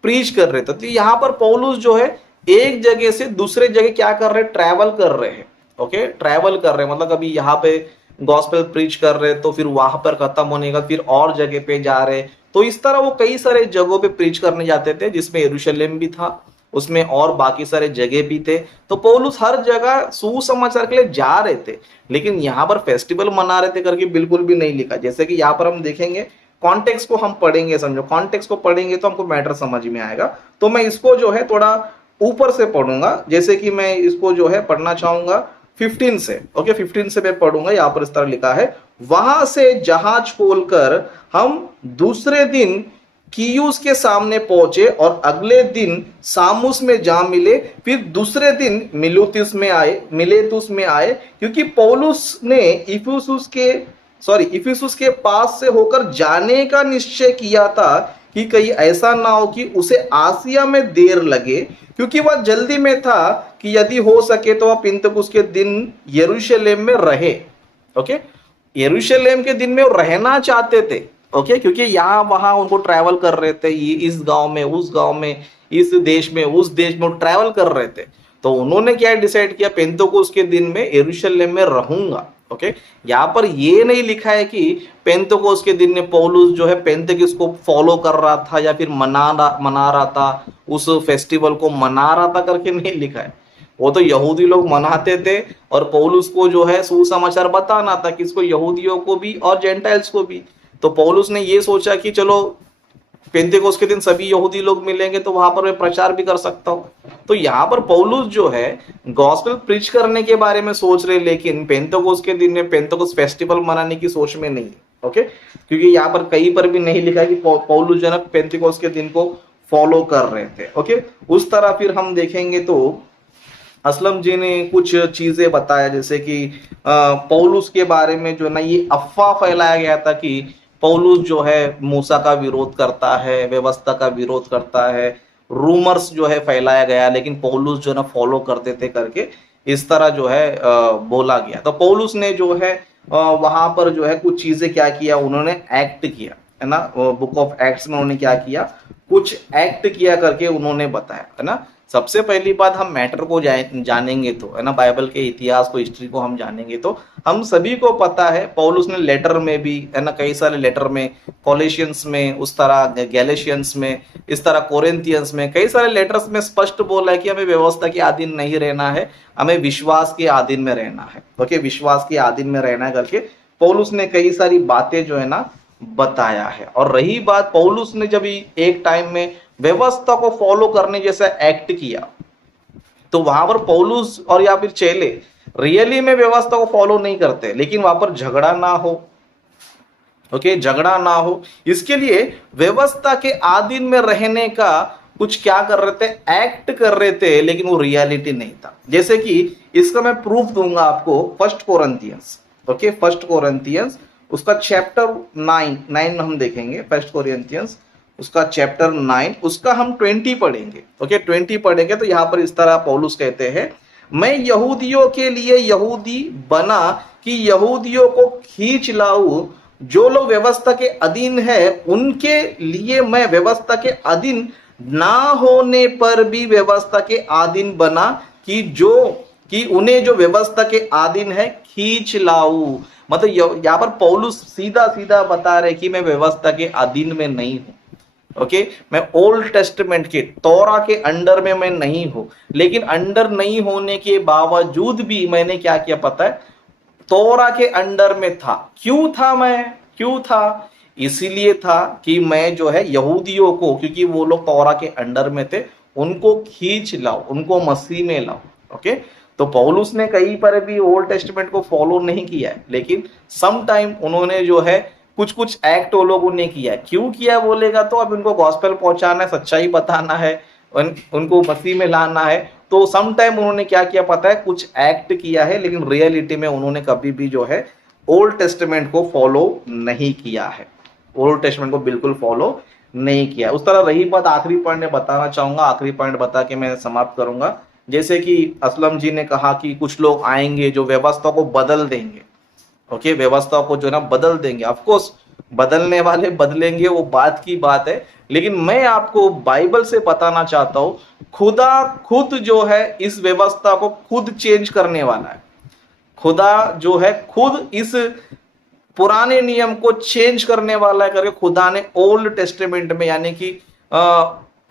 प्रीच कर रहे थे। तो यहाँ पर पौलुस जो है एक जगह से दूसरे जगह क्या कर रहे हैं, ट्रैवल कर रहे हैं। ओके, ट्रैवल कर रहे हैं, मतलब अभी यहाँ पे गॉस्पेल प्रीच कर रहे हैं तो फिर वहां पर खत्म होने का फिर और जगह पे जा रहे हैं। तो इस तरह वो कई सारे जगहों पे प्रीच करने जाते थे, जिसमें यरूशलेम भी था, उसमें और बाकी सारे जगह भी थे। तो पौलुस हर जगह सुसमाचार के लिए जा रहे थे, लेकिन यहाँ पर फेस्टिवल मना रहे थे करके बिल्कुल भी नहीं लिखा। जैसे कि यहाँ पर हम देखेंगे, कॉन्टेक्स्ट को हम पढ़ेंगे, समझो कॉन्टेक्स्ट को पढ़ेंगे तो हमको मैटर समझ में आएगा। तो मैं इसको जो है थोड़ा ऊपर से पढ़ूंगा, जैसे कि मैं इसको जो है पढ़ना चाहूंगा 15 से, ओके 15 से मैं पढ़ूंगा, यहां पर इस तरह लिखा है, वहां से जहाज खोलकर हम दूसरे दिन कीयूस के सामने पहुंचे और अगले दिन सामुस में जा मिले, फिर दूसरे दिन मिलेतुस में आए, क्योंकि पौलुस ने इफिसुस के पास से होकर जाने का निश्चय किया था कि कहीं ऐसा ना हो कि उसे आसिया में देर लगे, क्योंकि वह जल्दी में था कि यदि हो सके तो वह पिन्तकुस के दिन यरूशलेम में रहे। ओके, यरूशलेम के दिन में वो रहना चाहते थे, ओके, क्योंकि यहाँ वहां उनको ट्रैवल कर रहे थे, ये इस गांव में उस गांव में, इस देश में उस देश में ट्रैवल कर रहे थे। तो उन्होंने क्या डिसाइड किया, पेंतोकोस के दिन में यरूशलेम में रहूंगा। ओके, यहाँ पर ये नहीं लिखा है कि पेंतोकोस के दिन में पौलुस जो है पेंतकोस को फॉलो कर रहा था या फिर मना रहा था, उस फेस्टिवल को मना रहा था करके नहीं लिखा है। वो तो यहूदी लोग मनाते थे और पौलुस को जो है सुसमाचार बताना था, किसको, यहूदियों को भी और जेंटाइल्स को भी। तो पौलुस ने ये सोचा कि चलो पेंतेकोस के दिन सभी यहूदी लोग मिलेंगे तो वहां पर मैं प्रचार भी कर सकता हूं। तो यहाँ पर पौलुस जो है गॉस्पेल प्रीच करने के बारे में सोच रहे, लेकिन पेंतेकोस के दिन में पेंतेकोस फेस्टिवल मनाने की सोच में नहीं है। ओके, क्योंकि यहाँ पर कहीं पर भी नहीं लिखा कि पौलुस जो है पेंतेकोस के दिन को फॉलो कर रहे थे। ओके, उस तरह फिर हम देखेंगे तो असलम जी ने कुछ चीजें बताया, जैसे कि पौलुस के बारे में जो है ना ये अफवाह फैलाया गया था कि पौलुस जो है मूसा का विरोध करता है, व्यवस्था का विरोध करता है, रूमर्स जो है फैलाया गया, लेकिन पौलुस जो है ना फॉलो करते थे करके इस तरह जो है बोला गया। तो पौलुस ने जो है वहां पर जो है कुछ चीजें क्या किया, उन्होंने एक्ट किया, है ना, बुक ऑफ एक्ट्स में उन्होंने क्या किया, कुछ एक्ट किया करके उन्होंने बताया, है ना। सबसे पहली बात हम मैटर को जानेंगे तो, है ना, बाइबल के इतिहास को, हिस्ट्री को हम जानेंगे तो हम सभी को पता है पौलुस ने लेटर में भी, है ना, कई सारे लेटर में, कोलेशियंस में, उस तरह गैलेशियंस में, इस तरह कोरिंथियंस में, कई सारे लेटर्स में स्पष्ट बोला है कि हमें व्यवस्था के अधीन नहीं रहना है, हमें विश्वास के अधीन में रहना है। ओके, विश्वास के अधीन में रहना है करके पौलुस ने कई सारी बातें जो है ना बताया है। और रही बात, पौलुस ने जब एक टाइम में व्यवस्था को फॉलो करने जैसा एक्ट किया, तो वहां पर पौलुस और या फिर चेले रियली में व्यवस्था को फॉलो नहीं करते, लेकिन वहां पर झगड़ा ना हो, ओके, झगड़ा ना हो, इसके लिए व्यवस्था के अधीन में रहने का कुछ क्या कर रहे थे, एक्ट कर रहे थे, लेकिन वो रियलिटी नहीं था। जैसे कि इसका मैं प्रूफ दूंगा आपको, 1 कोरिंथियंस, ओके, 1 कोरिंथियंस उसका चैप्टर 9 हम देखेंगे, 1 कोरिंथियंस उसका चैप्टर 9, उसका हम 20 पढ़ेंगे। ओके, 20 पढ़ेंगे तो यहाँ पर इस तरह पौलुस कहते हैं, मैं यहूदियों के लिए यहूदी बना कि यहूदियों को खींच लाऊं, जो लोग व्यवस्था के अधीन है उनके लिए मैं व्यवस्था के अधीन ना होने पर भी व्यवस्था के अधीन बना कि उन्हें जो व्यवस्था के अधीन है खींच लाऊं। मतलब यहाँ पर पौलुस सीधा सीधा बता रहे कि मैं व्यवस्था के अधीन में नहीं हूं। ओके, मैं ओल्ड टेस्टमेंट के तौरा के अंडर में मैं नहीं हूं, लेकिन अंडर नहीं होने के बावजूद भी मैंने क्या किया पता है, तौरा के अंडर में था। क्यों था? इसीलिए था कि मैं जो है यहूदियों को, क्योंकि वो लोग तौरा के अंडर में थे, उनको खींच लाओ, उनको मसीह में लाओ। ओके, तो पौलुस ने कहीं पर भी ओल्ड टेस्टमेंट को फॉलो नहीं किया है, लेकिन सम टाइम उन्होंने जो है कुछ एक्ट वो लोगों ने किया। क्यों किया बोलेगा तो अब उनको गॉस्पेल पहुंचाना है, सच्चाई बताना है, उनको मसीह में लाना है, तो सम टाइम उन्होंने क्या किया पता है, कुछ एक्ट किया है, लेकिन रियलिटी में उन्होंने कभी भी जो है ओल्ड टेस्टमेंट को फॉलो नहीं किया है, ओल्ड टेस्टमेंट को बिल्कुल फॉलो नहीं किया। उस तरह रही बात, आखिरी पॉइंट में बताना चाहूंगा, आखिरी पॉइंट बता के मैं समाप्त करूंगा। जैसे कि असलम जी ने कहा कि कुछ लोग आएंगे जो व्यवस्था को बदल देंगे। ओके, व्यवस्था को जो है ना बदल देंगे। ऑफ कोर्स बदलने वाले बदलेंगे, वो बात की बात है, लेकिन मैं आपको बाइबल से बताना चाहता हूं, खुदा खुद जो है इस व्यवस्था को खुद चेंज करने वाला है। खुदा जो है खुद इस पुराने नियम को चेंज करने वाला है करके खुदा ने ओल्ड टेस्टामेंट में, यानी कि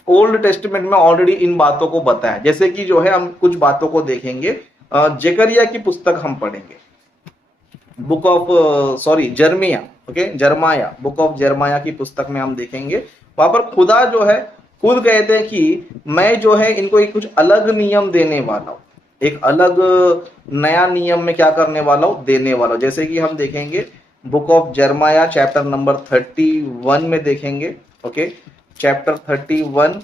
ओल्ड टेस्टामेंट में ऑलरेडी इन बातों को बताया। जैसे कि जो है हम कुछ बातों को देखेंगे, जकरिया की पुस्तक हम पढ़ेंगे, book of Jeremiah, okay, Jeremiah, book of Jeremiah की पुस्तक में हम देखेंगे, वहां पर खुदा जो है खुद कहते हैं कि मैं जो है इनको एक कुछ अलग नियम देने वाला हूं। एक अलग नया नियम में क्या करने वाला हूं, देने वाला हूं। जैसे कि हम देखेंगे book of Jeremiah chapter number 31 में देखेंगे। ओके, चैप्टर 31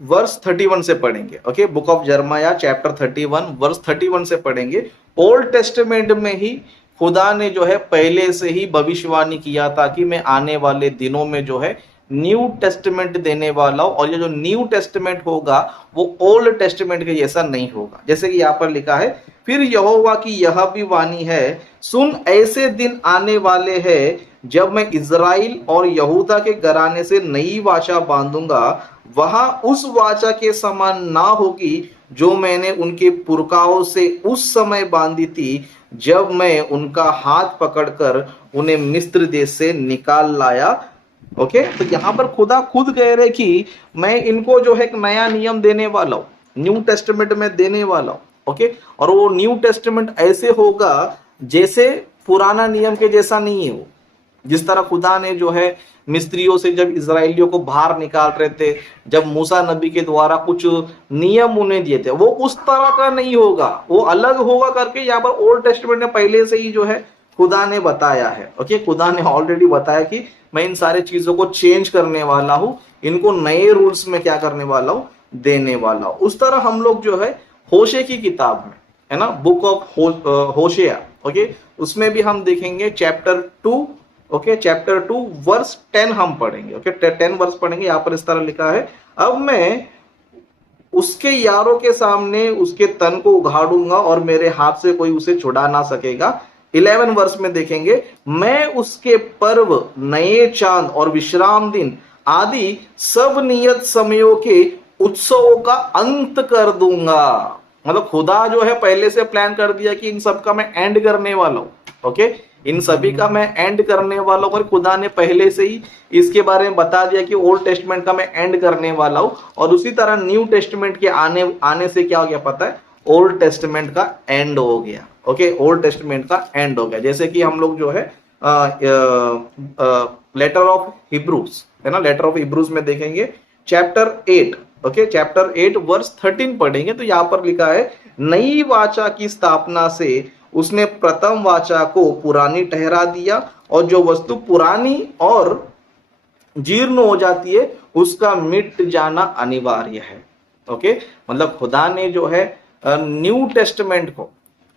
वर्स 31 से पढ़ेंगे। Okay, book of Jeremiah chapter 31 verse 31 से पढ़ेंगे। ओल्ड टेस्टमेंट में ही खुदा ने जो है पहले से ही भविष्यवाणी किया था कि मैं आने वाले दिनों में जो है न्यू टेस्टमेंट देने वाला हूं, और ये जो न्यू टेस्टमेंट होगा वो ओल्ड टेस्टमेंट के जैसा नहीं होगा। जैसे कि यहाँ पर लिखा है, फिर यहोवा की यह भी वाणी है, सुन ऐसे दिन आने वाले हैं जब मैं इज़राइल और यहूदा के घराने से नई वाचा बांधूंगा, वहां उस वाचा के समान ना होगी जो मैंने उनके पुरखाओं से उस समय बांधी थी जब मैं उनका हाथ पकड़कर उन्हें मिस्र देश से निकाल लाया। ओके, तो यहां पर खुदा खुद कह रहे कि मैं इनको जो है एक नया नियम देने वाला हूं, न्यू टेस्टमेंट में देने वाला हूं। ओके, और वो न्यू टेस्टमेंट ऐसे होगा जैसे पुराना नियम के जैसा नहीं है। वो जिस तरह खुदा ने जो है मिस्रियों से जब इजराइलियों को बाहर निकाल रहे थे, जब मूसा नबी के द्वारा कुछ नियम उन्हें दिए थे, वो उस तरह का नहीं होगा, वो अलग होगा करके यहाँ पर ओल्ड टेस्टमेंट में पहले से ही जो है खुदा ने बताया है। ओके, खुदा ने ऑलरेडी बताया कि मैं इन सारे चीजों को चेंज करने वाला हूं, इनको नए रूल्स में क्या करने वाला हूं, देने वाला हूं। उस तरह हम लोग जो है होशे की किताब में, है ना, बुक ऑफ होशेया, ओके, उसमें भी हम देखेंगे चैप्टर 2, ओके, चैप्टर 2 वर्स 10 हम पढ़ेंगे। ओके, 10 वर्स पढ़ेंगे। यहाँ पर इस तरह लिखा है, अब मैं उसके यारों के सामने उसके तन को उघाड़ूंगा और मेरे हाथ से कोई उसे छुड़ा ना सकेगा। 11 वर्ष में देखेंगे, मैं उसके पर्व, नए चांद और विश्राम दिन आदि सब नियत समयों के उत्सवों का अंत कर दूंगा। मतलब खुदा जो है पहले से प्लान कर दिया कि इन सब का मैं एंड करने वाला हूं। ओके, इन सभी का मैं एंड करने वाला हूं, और खुदा ने पहले से ही इसके बारे में बता दिया कि ओल्ड टेस्टमेंट का मैं एंड करने वाला हूं। और उसी तरह न्यू टेस्टमेंट के आने से क्या हो गया पता है, ओल्ड टेस्टमेंट का एंड हो गया। ओके, ओल्ड टेस्टमेंट का एंड हो गया। जैसे कि हम लोग जो है लेटर ऑफ हिब्रूज, है ना, लेटर ऑफ हिब्रूज में देखेंगे चैप्टर 8, ओके, चैप्टर 8 वर्स 13 पढ़ेंगे। तो यहाँ पर लिखा है, नई वाचा की स्थापना से उसने प्रथम वाचा को पुरानी ठहरा दिया, और जो वस्तु पुरानी और जीर्ण हो जाती है उसका मिट जाना अनिवार्य है। ओके, मतलब खुदा ने जो है न्यू टेस्टमेंट को,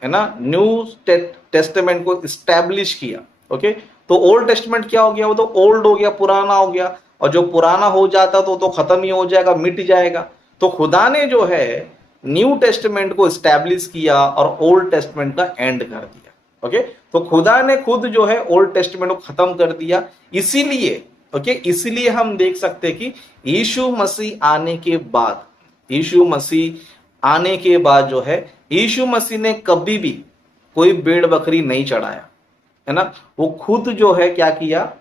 है ना, न्यू टेस्टमेंट को इस्टेब्लिश किया। ओके, तो ओल्ड टेस्टमेंट क्या हो गया, वो तो ओल्ड हो गया, पुराना हो गया, और जो पुराना हो जाता तो खत्म ही हो जाएगा, मिट जाएगा। तो खुदा ने जो है न्यू टेस्टमेंट को इस्टेब्लिश किया और ओल्ड टेस्टमेंट का एंड कर दिया। ओके, तो खुदा ने खुद जो है ओल्ड टेस्टमेंट को खत्म कर दिया। इसीलिए ओके, इसीलिए हम देख सकते हैं कि यीशु मसीह आने के बाद, यीशु मसीह आने के बाद जो है यीशु मसीह ने कभी भी कोई भेड़ बकरी नहीं चढ़ाया, है ना, वो खुद जो है क्या किया,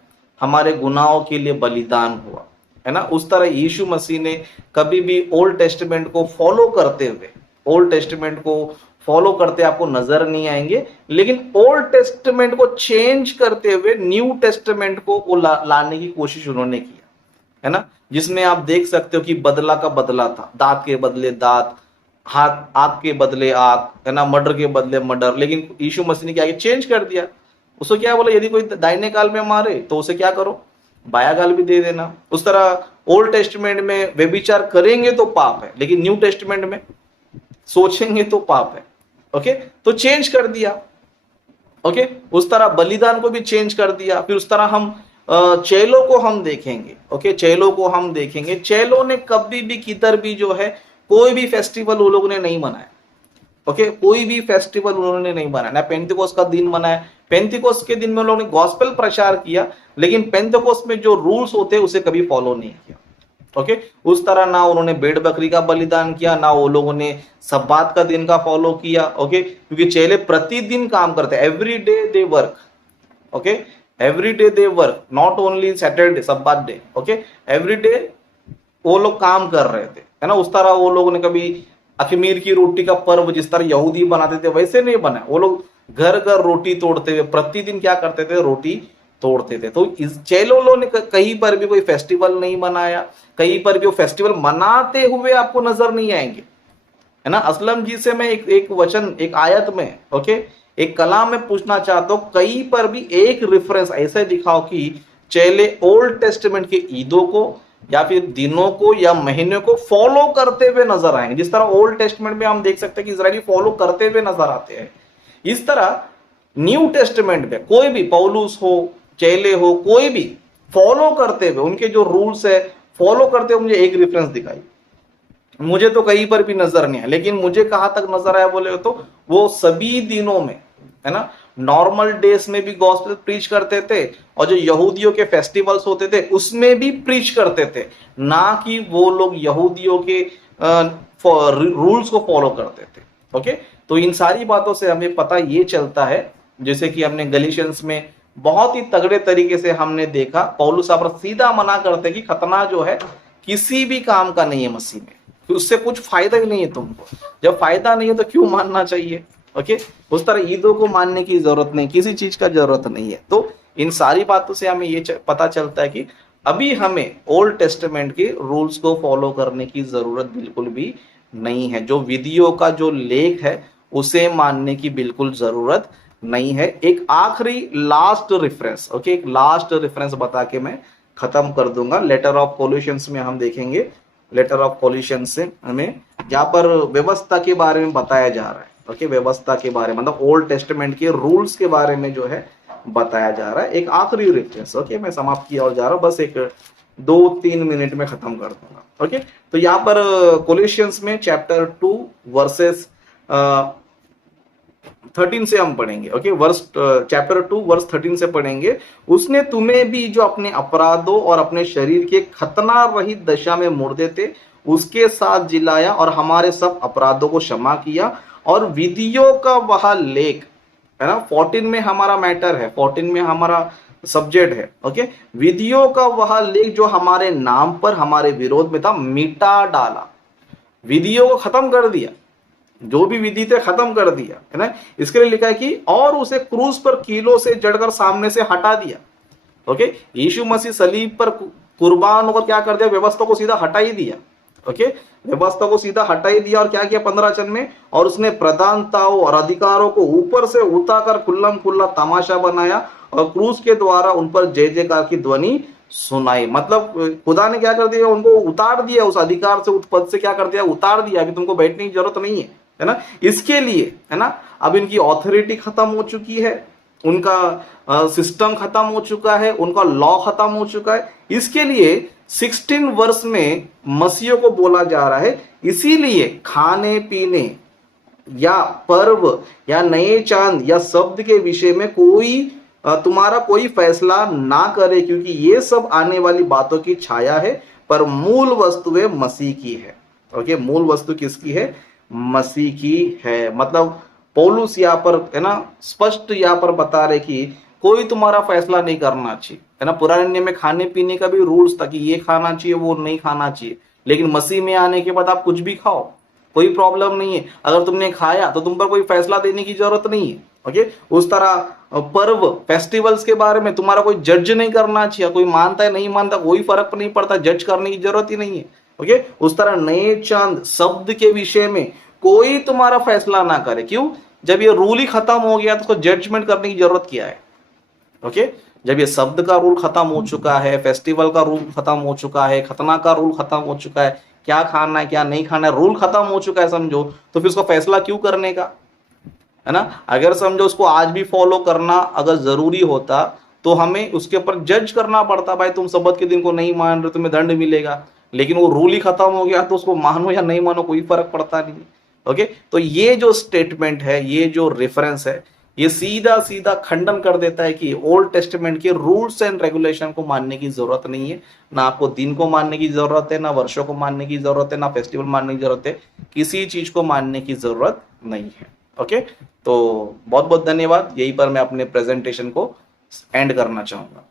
हमारे गुनाहों के लिए बलिदान हुआ, है ना। उस तरह यीशु मसीह ने कभी भी ओल्ड टेस्टमेंट को फॉलो करते हुए, ओल्ड टेस्टमेंट को फॉलो करते आपको नजर नहीं आएंगे, लेकिन ओल्ड टेस्टमेंट को चेंज करते हुए न्यू टेस्टमेंट को लाने की कोशिश उन्होंने किया, है ना, जिसमें आप देख सकते हो कि बदला का बदला था, दांत के बदले दांत, हाथ आंख के बदले आंख, है ना, मर्डर के बदले मर्डर। लेकिन यीशु मसीह ने क्या किया, चेंज कर दिया। उसको क्या बोला, यदि कोई दाहिने गाल में मारे तो उसे क्या करो, बाया गाल भी दे देना। उस तरह ओल्ड टेस्टमेंट में व्यभिचार करेंगे तो पाप है, लेकिन न्यू टेस्टमेंट में सोचेंगे तो पाप है। ओके, तो चेंज कर दिया। ओके, उस तरह बलिदान को भी चेंज कर दिया। फिर उस तरह हम चेलों को हम देखेंगे। ओके, चेलों को हम देखेंगे, चेलों ने कभी भी किधर भी जो है कोई भी फेस्टिवल वो लोगों ने नहीं मनाया। ओके, कोई भी फेस्टिवल उन्होंने नहीं मनाया, ना पेंतिकोस्त का दिन मनाया। पेंतिकोस्त के दिन में लोगों ने गॉस्पेल प्रचार किया, लेकिन पेंतिकोस्त में जो रूल्स होते हैं उसे कभी फॉलो नहीं किया। ओके, उस तरह ना उन्होंने भेड़ बकरी का बलिदान किया, ना वो लोगों ने सब्बात का दिन का फॉलो किया। ओके, क्योंकि चेले प्रतिदिन काम करते, every day they work. Okay, every day they work, not only Saturday Sabbath day. Okay, every day वो लोग काम कर रहे थे, है ना। उस तरह वो लोगों ने कभी अखमीर की रोटी का पर्व जिस तरह यहूदी बनाते थे वैसे नहीं बना। वो लोग घर घर रोटी तोड़ते हुए प्रतिदिन क्या करते थे, रोटी तोड़ते थे। तो इस चेलों ने कहीं पर भी कोई फेस्टिवल नहीं मनाया, कहीं पर भी वो फेस्टिवल मनाते हुए आपको नजर नहीं आएंगे, है ना। असलम जी से मैं एक वचन, एक आयत में, ओके, एक कलाम में पूछना चाहता हूं, कहीं पर भी एक रेफरेंस ऐसे दिखाओ कि चेले ओल्ड टेस्टमेंट के ईदों को या फिर दिनों को या महीने को फॉलो करते हुए नजर आएंगे। जिस तरह ओल्ड टेस्टमेंट में हम देख सकते हैं कि इजरायली फॉलो करते हुए नजर आते हैं, इस तरह न्यू टेस्टमेंट में कोई भी, पौलुस हो, चेले हो, कोई भी फॉलो करते हुए, उनके जो रूल्स है फॉलो करते हुए मुझे एक रेफरेंस दिखाई। मुझे तो कहीं पर भी नजर नहीं आया, लेकिन मुझे कहां तक नजर आया बोले तो वो सभी दिनों में, है ना, नॉर्मल डेज में भी गॉस्पेल प्रीच करते थे, और जो यहूदियों के फेस्टिवल्स होते थे उसमें भी प्रीच करते थे, ना कि वो लोग यहूदियों के रूल्स को फॉलो करते थे। ओके, तो इन सारी बातों से हमें पता ये चलता है, जैसे कि हमने गलीशियंस में बहुत ही तगड़े तरीके से हमने देखा, पौलुस साहब सीधा मना करते कि खतना जो है किसी भी काम का नहीं है मसीह में, उससे कुछ फायदा ही नहीं है तुमको, जब फायदा नहीं है तो क्यों मानना चाहिए। ओके, उस तरह ईदों को मानने की जरूरत नहीं, किसी चीज का जरूरत नहीं है। तो इन सारी बातों से हमें ये पता चलता है कि अभी हमें ओल्ड टेस्टामेंट के रूल्स को फॉलो करने की जरूरत बिल्कुल भी नहीं है। जो विधियों का जो लेख है उसे मानने की बिल्कुल जरूरत नहीं है। एक आखिरी लास्ट रेफरेंस, ओके, एक लास्ट रेफरेंस बता के मैं खत्म कर दूंगा। लेटर ऑफ कोलोसियंस में हम देखेंगे, लेटर ऑफ कोलोसियंस से हमें यहाँ पर व्यवस्था के बारे में बताया जा रहा है। ओके, व्यवस्था के बारे में, मतलब ओल्ड टेस्टामेंट के रूल्स के बारे में जो है बताया जा रहा है। एक आखिरी रेफरेंस, ओके, मैं समाप्त किया और जा रहा हूं, बस एक 2-3 मिनट में खत्म कर दूंगा। ओके, तो यहाँ पर कोलोसियंस में चैप्टर 2 वर्सेस 13 से हम पढ़ेंगे। ओके, चैप्टर 2 वर्स 13 से पढ़ेंगे। उसने तुम्हें भी जो अपने अपराधों और अपने शरीर के खतना रहित दशा में मुर्दे थे उसके साथ जिलाया और हमारे सब अपराधों को क्षमा किया, और विधियों का वह लेख, है ना, 14 में हमारा मैटर है, 14 में हमारा सब्जेक्ट है। ओके, विधियों का वह लेख जो हमारे नाम पर हमारे विरोध में था मिटा डाला, विधियों को खत्म कर दिया, जो भी विधि थे खत्म कर दिया, है ना। इसके लिए लिखा है कि और उसे क्रूस पर कीलों से जड़कर सामने से हटा दिया। ओके, यीशु मसीह सलीब पर कुर्बान होकर क्या कर दिया, व्यवस्था को सीधा हटा ही दिया। ओके, व्यवस्था को सीधा हटा ही दिया, और क्या किया 15 वचन में, और उसने प्रधानताओं और अधिकारों को ऊपर से उतारकर खुल्लम खुल्ला तमाशा बनाया और क्रूस के द्वारा उन पर जय जयकार की ध्वनि सुनाई। मतलब खुदा ने क्या कर दिया, उनको उतार दिया, उस अधिकार से, उस पद से क्या कर दिया, उतार दिया, अभी तुमको बैठने की जरूरत नहीं है ना। इसके लिए, है ना, अब इनकी ऑथोरिटी खत्म हो चुकी है, उनका सिस्टम खत्म हो चुका है, उनका लॉ खत्म हो चुका है। इसके लिए 16 वर्ष में मसीह को बोला जा रहा है, इसीलिए खाने पीने या पर्व या नए चांद या शब्द के विषय में कोई तुम्हारा कोई फैसला ना करे, क्योंकि ये सब आने वाली बातों की छाया है, पर मूल वस्तु मसीह की है। ओके, मूल वस्तु किसकी है, मसीह की है। मतलब पौलुस यहाँ पर, है ना, स्पष्ट यहाँ पर बता रहे कि कोई तुम्हारा फैसला नहीं करना चाहिए, है ना। पुराने नियम में खाने पीने का भी रूल्स था कि ये खाना चाहिए वो नहीं खाना चाहिए, लेकिन मसीह में आने के बाद आप कुछ भी खाओ, कोई प्रॉब्लम नहीं है। अगर तुमने खाया तो तुम पर कोई फैसला देने की जरूरत नहीं है। ओके, उस तरह पर्व फेस्टिवल्स के बारे में तुम्हारा कोई जज नहीं करना चाहिए, कोई मानता है नहीं मानता कोई फर्क नहीं पड़ता, जज करने की जरूरत ही नहीं है। ओके, उस तरह नए चांद शब्द के विषय में कोई तुम्हारा फैसला ना करे। क्यों, जब ये रूल ही खत्म हो गया तो उसको जजमेंट करने की जरूरत क्या है। ओके, जब ये शब्द का रूल खत्म हो चुका है, फेस्टिवल का रूल खत्म हो चुका है, खतना का रूल खत्म हो चुका है, क्या खाना है क्या नहीं खाना है रूल खत्म हो चुका है समझो, तो फिर उसका फैसला क्यों करने का, है ना। अगर समझो उसको आज भी फॉलो करना अगर जरूरी होता तो हमें उसके ऊपर जज करना पड़ता, भाई तुम सब्बत के दिन को नहीं मान रहे तुम्हें दंड मिलेगा, लेकिन वो रूल ही खत्म हो गया तो उसको मानो या नहीं मानो कोई फर्क पड़ता नहीं। ओके, तो ये जो स्टेटमेंट है, ये जो रेफरेंस है, ये सीधा सीधा खंडन कर देता है कि ओल्ड टेस्टामेंट के रूल्स एंड रेगुलेशन को मानने की जरूरत नहीं है, ना आपको दिन को मानने की जरूरत है, ना वर्षों को मानने की जरूरत है, ना फेस्टिवल मानने की जरूरत है, किसी चीज को मानने की जरूरत नहीं है। ओके, तो बहुत बहुत धन्यवाद, यहीं पर मैं अपने प्रेजेंटेशन को एंड करना चाहूंगा।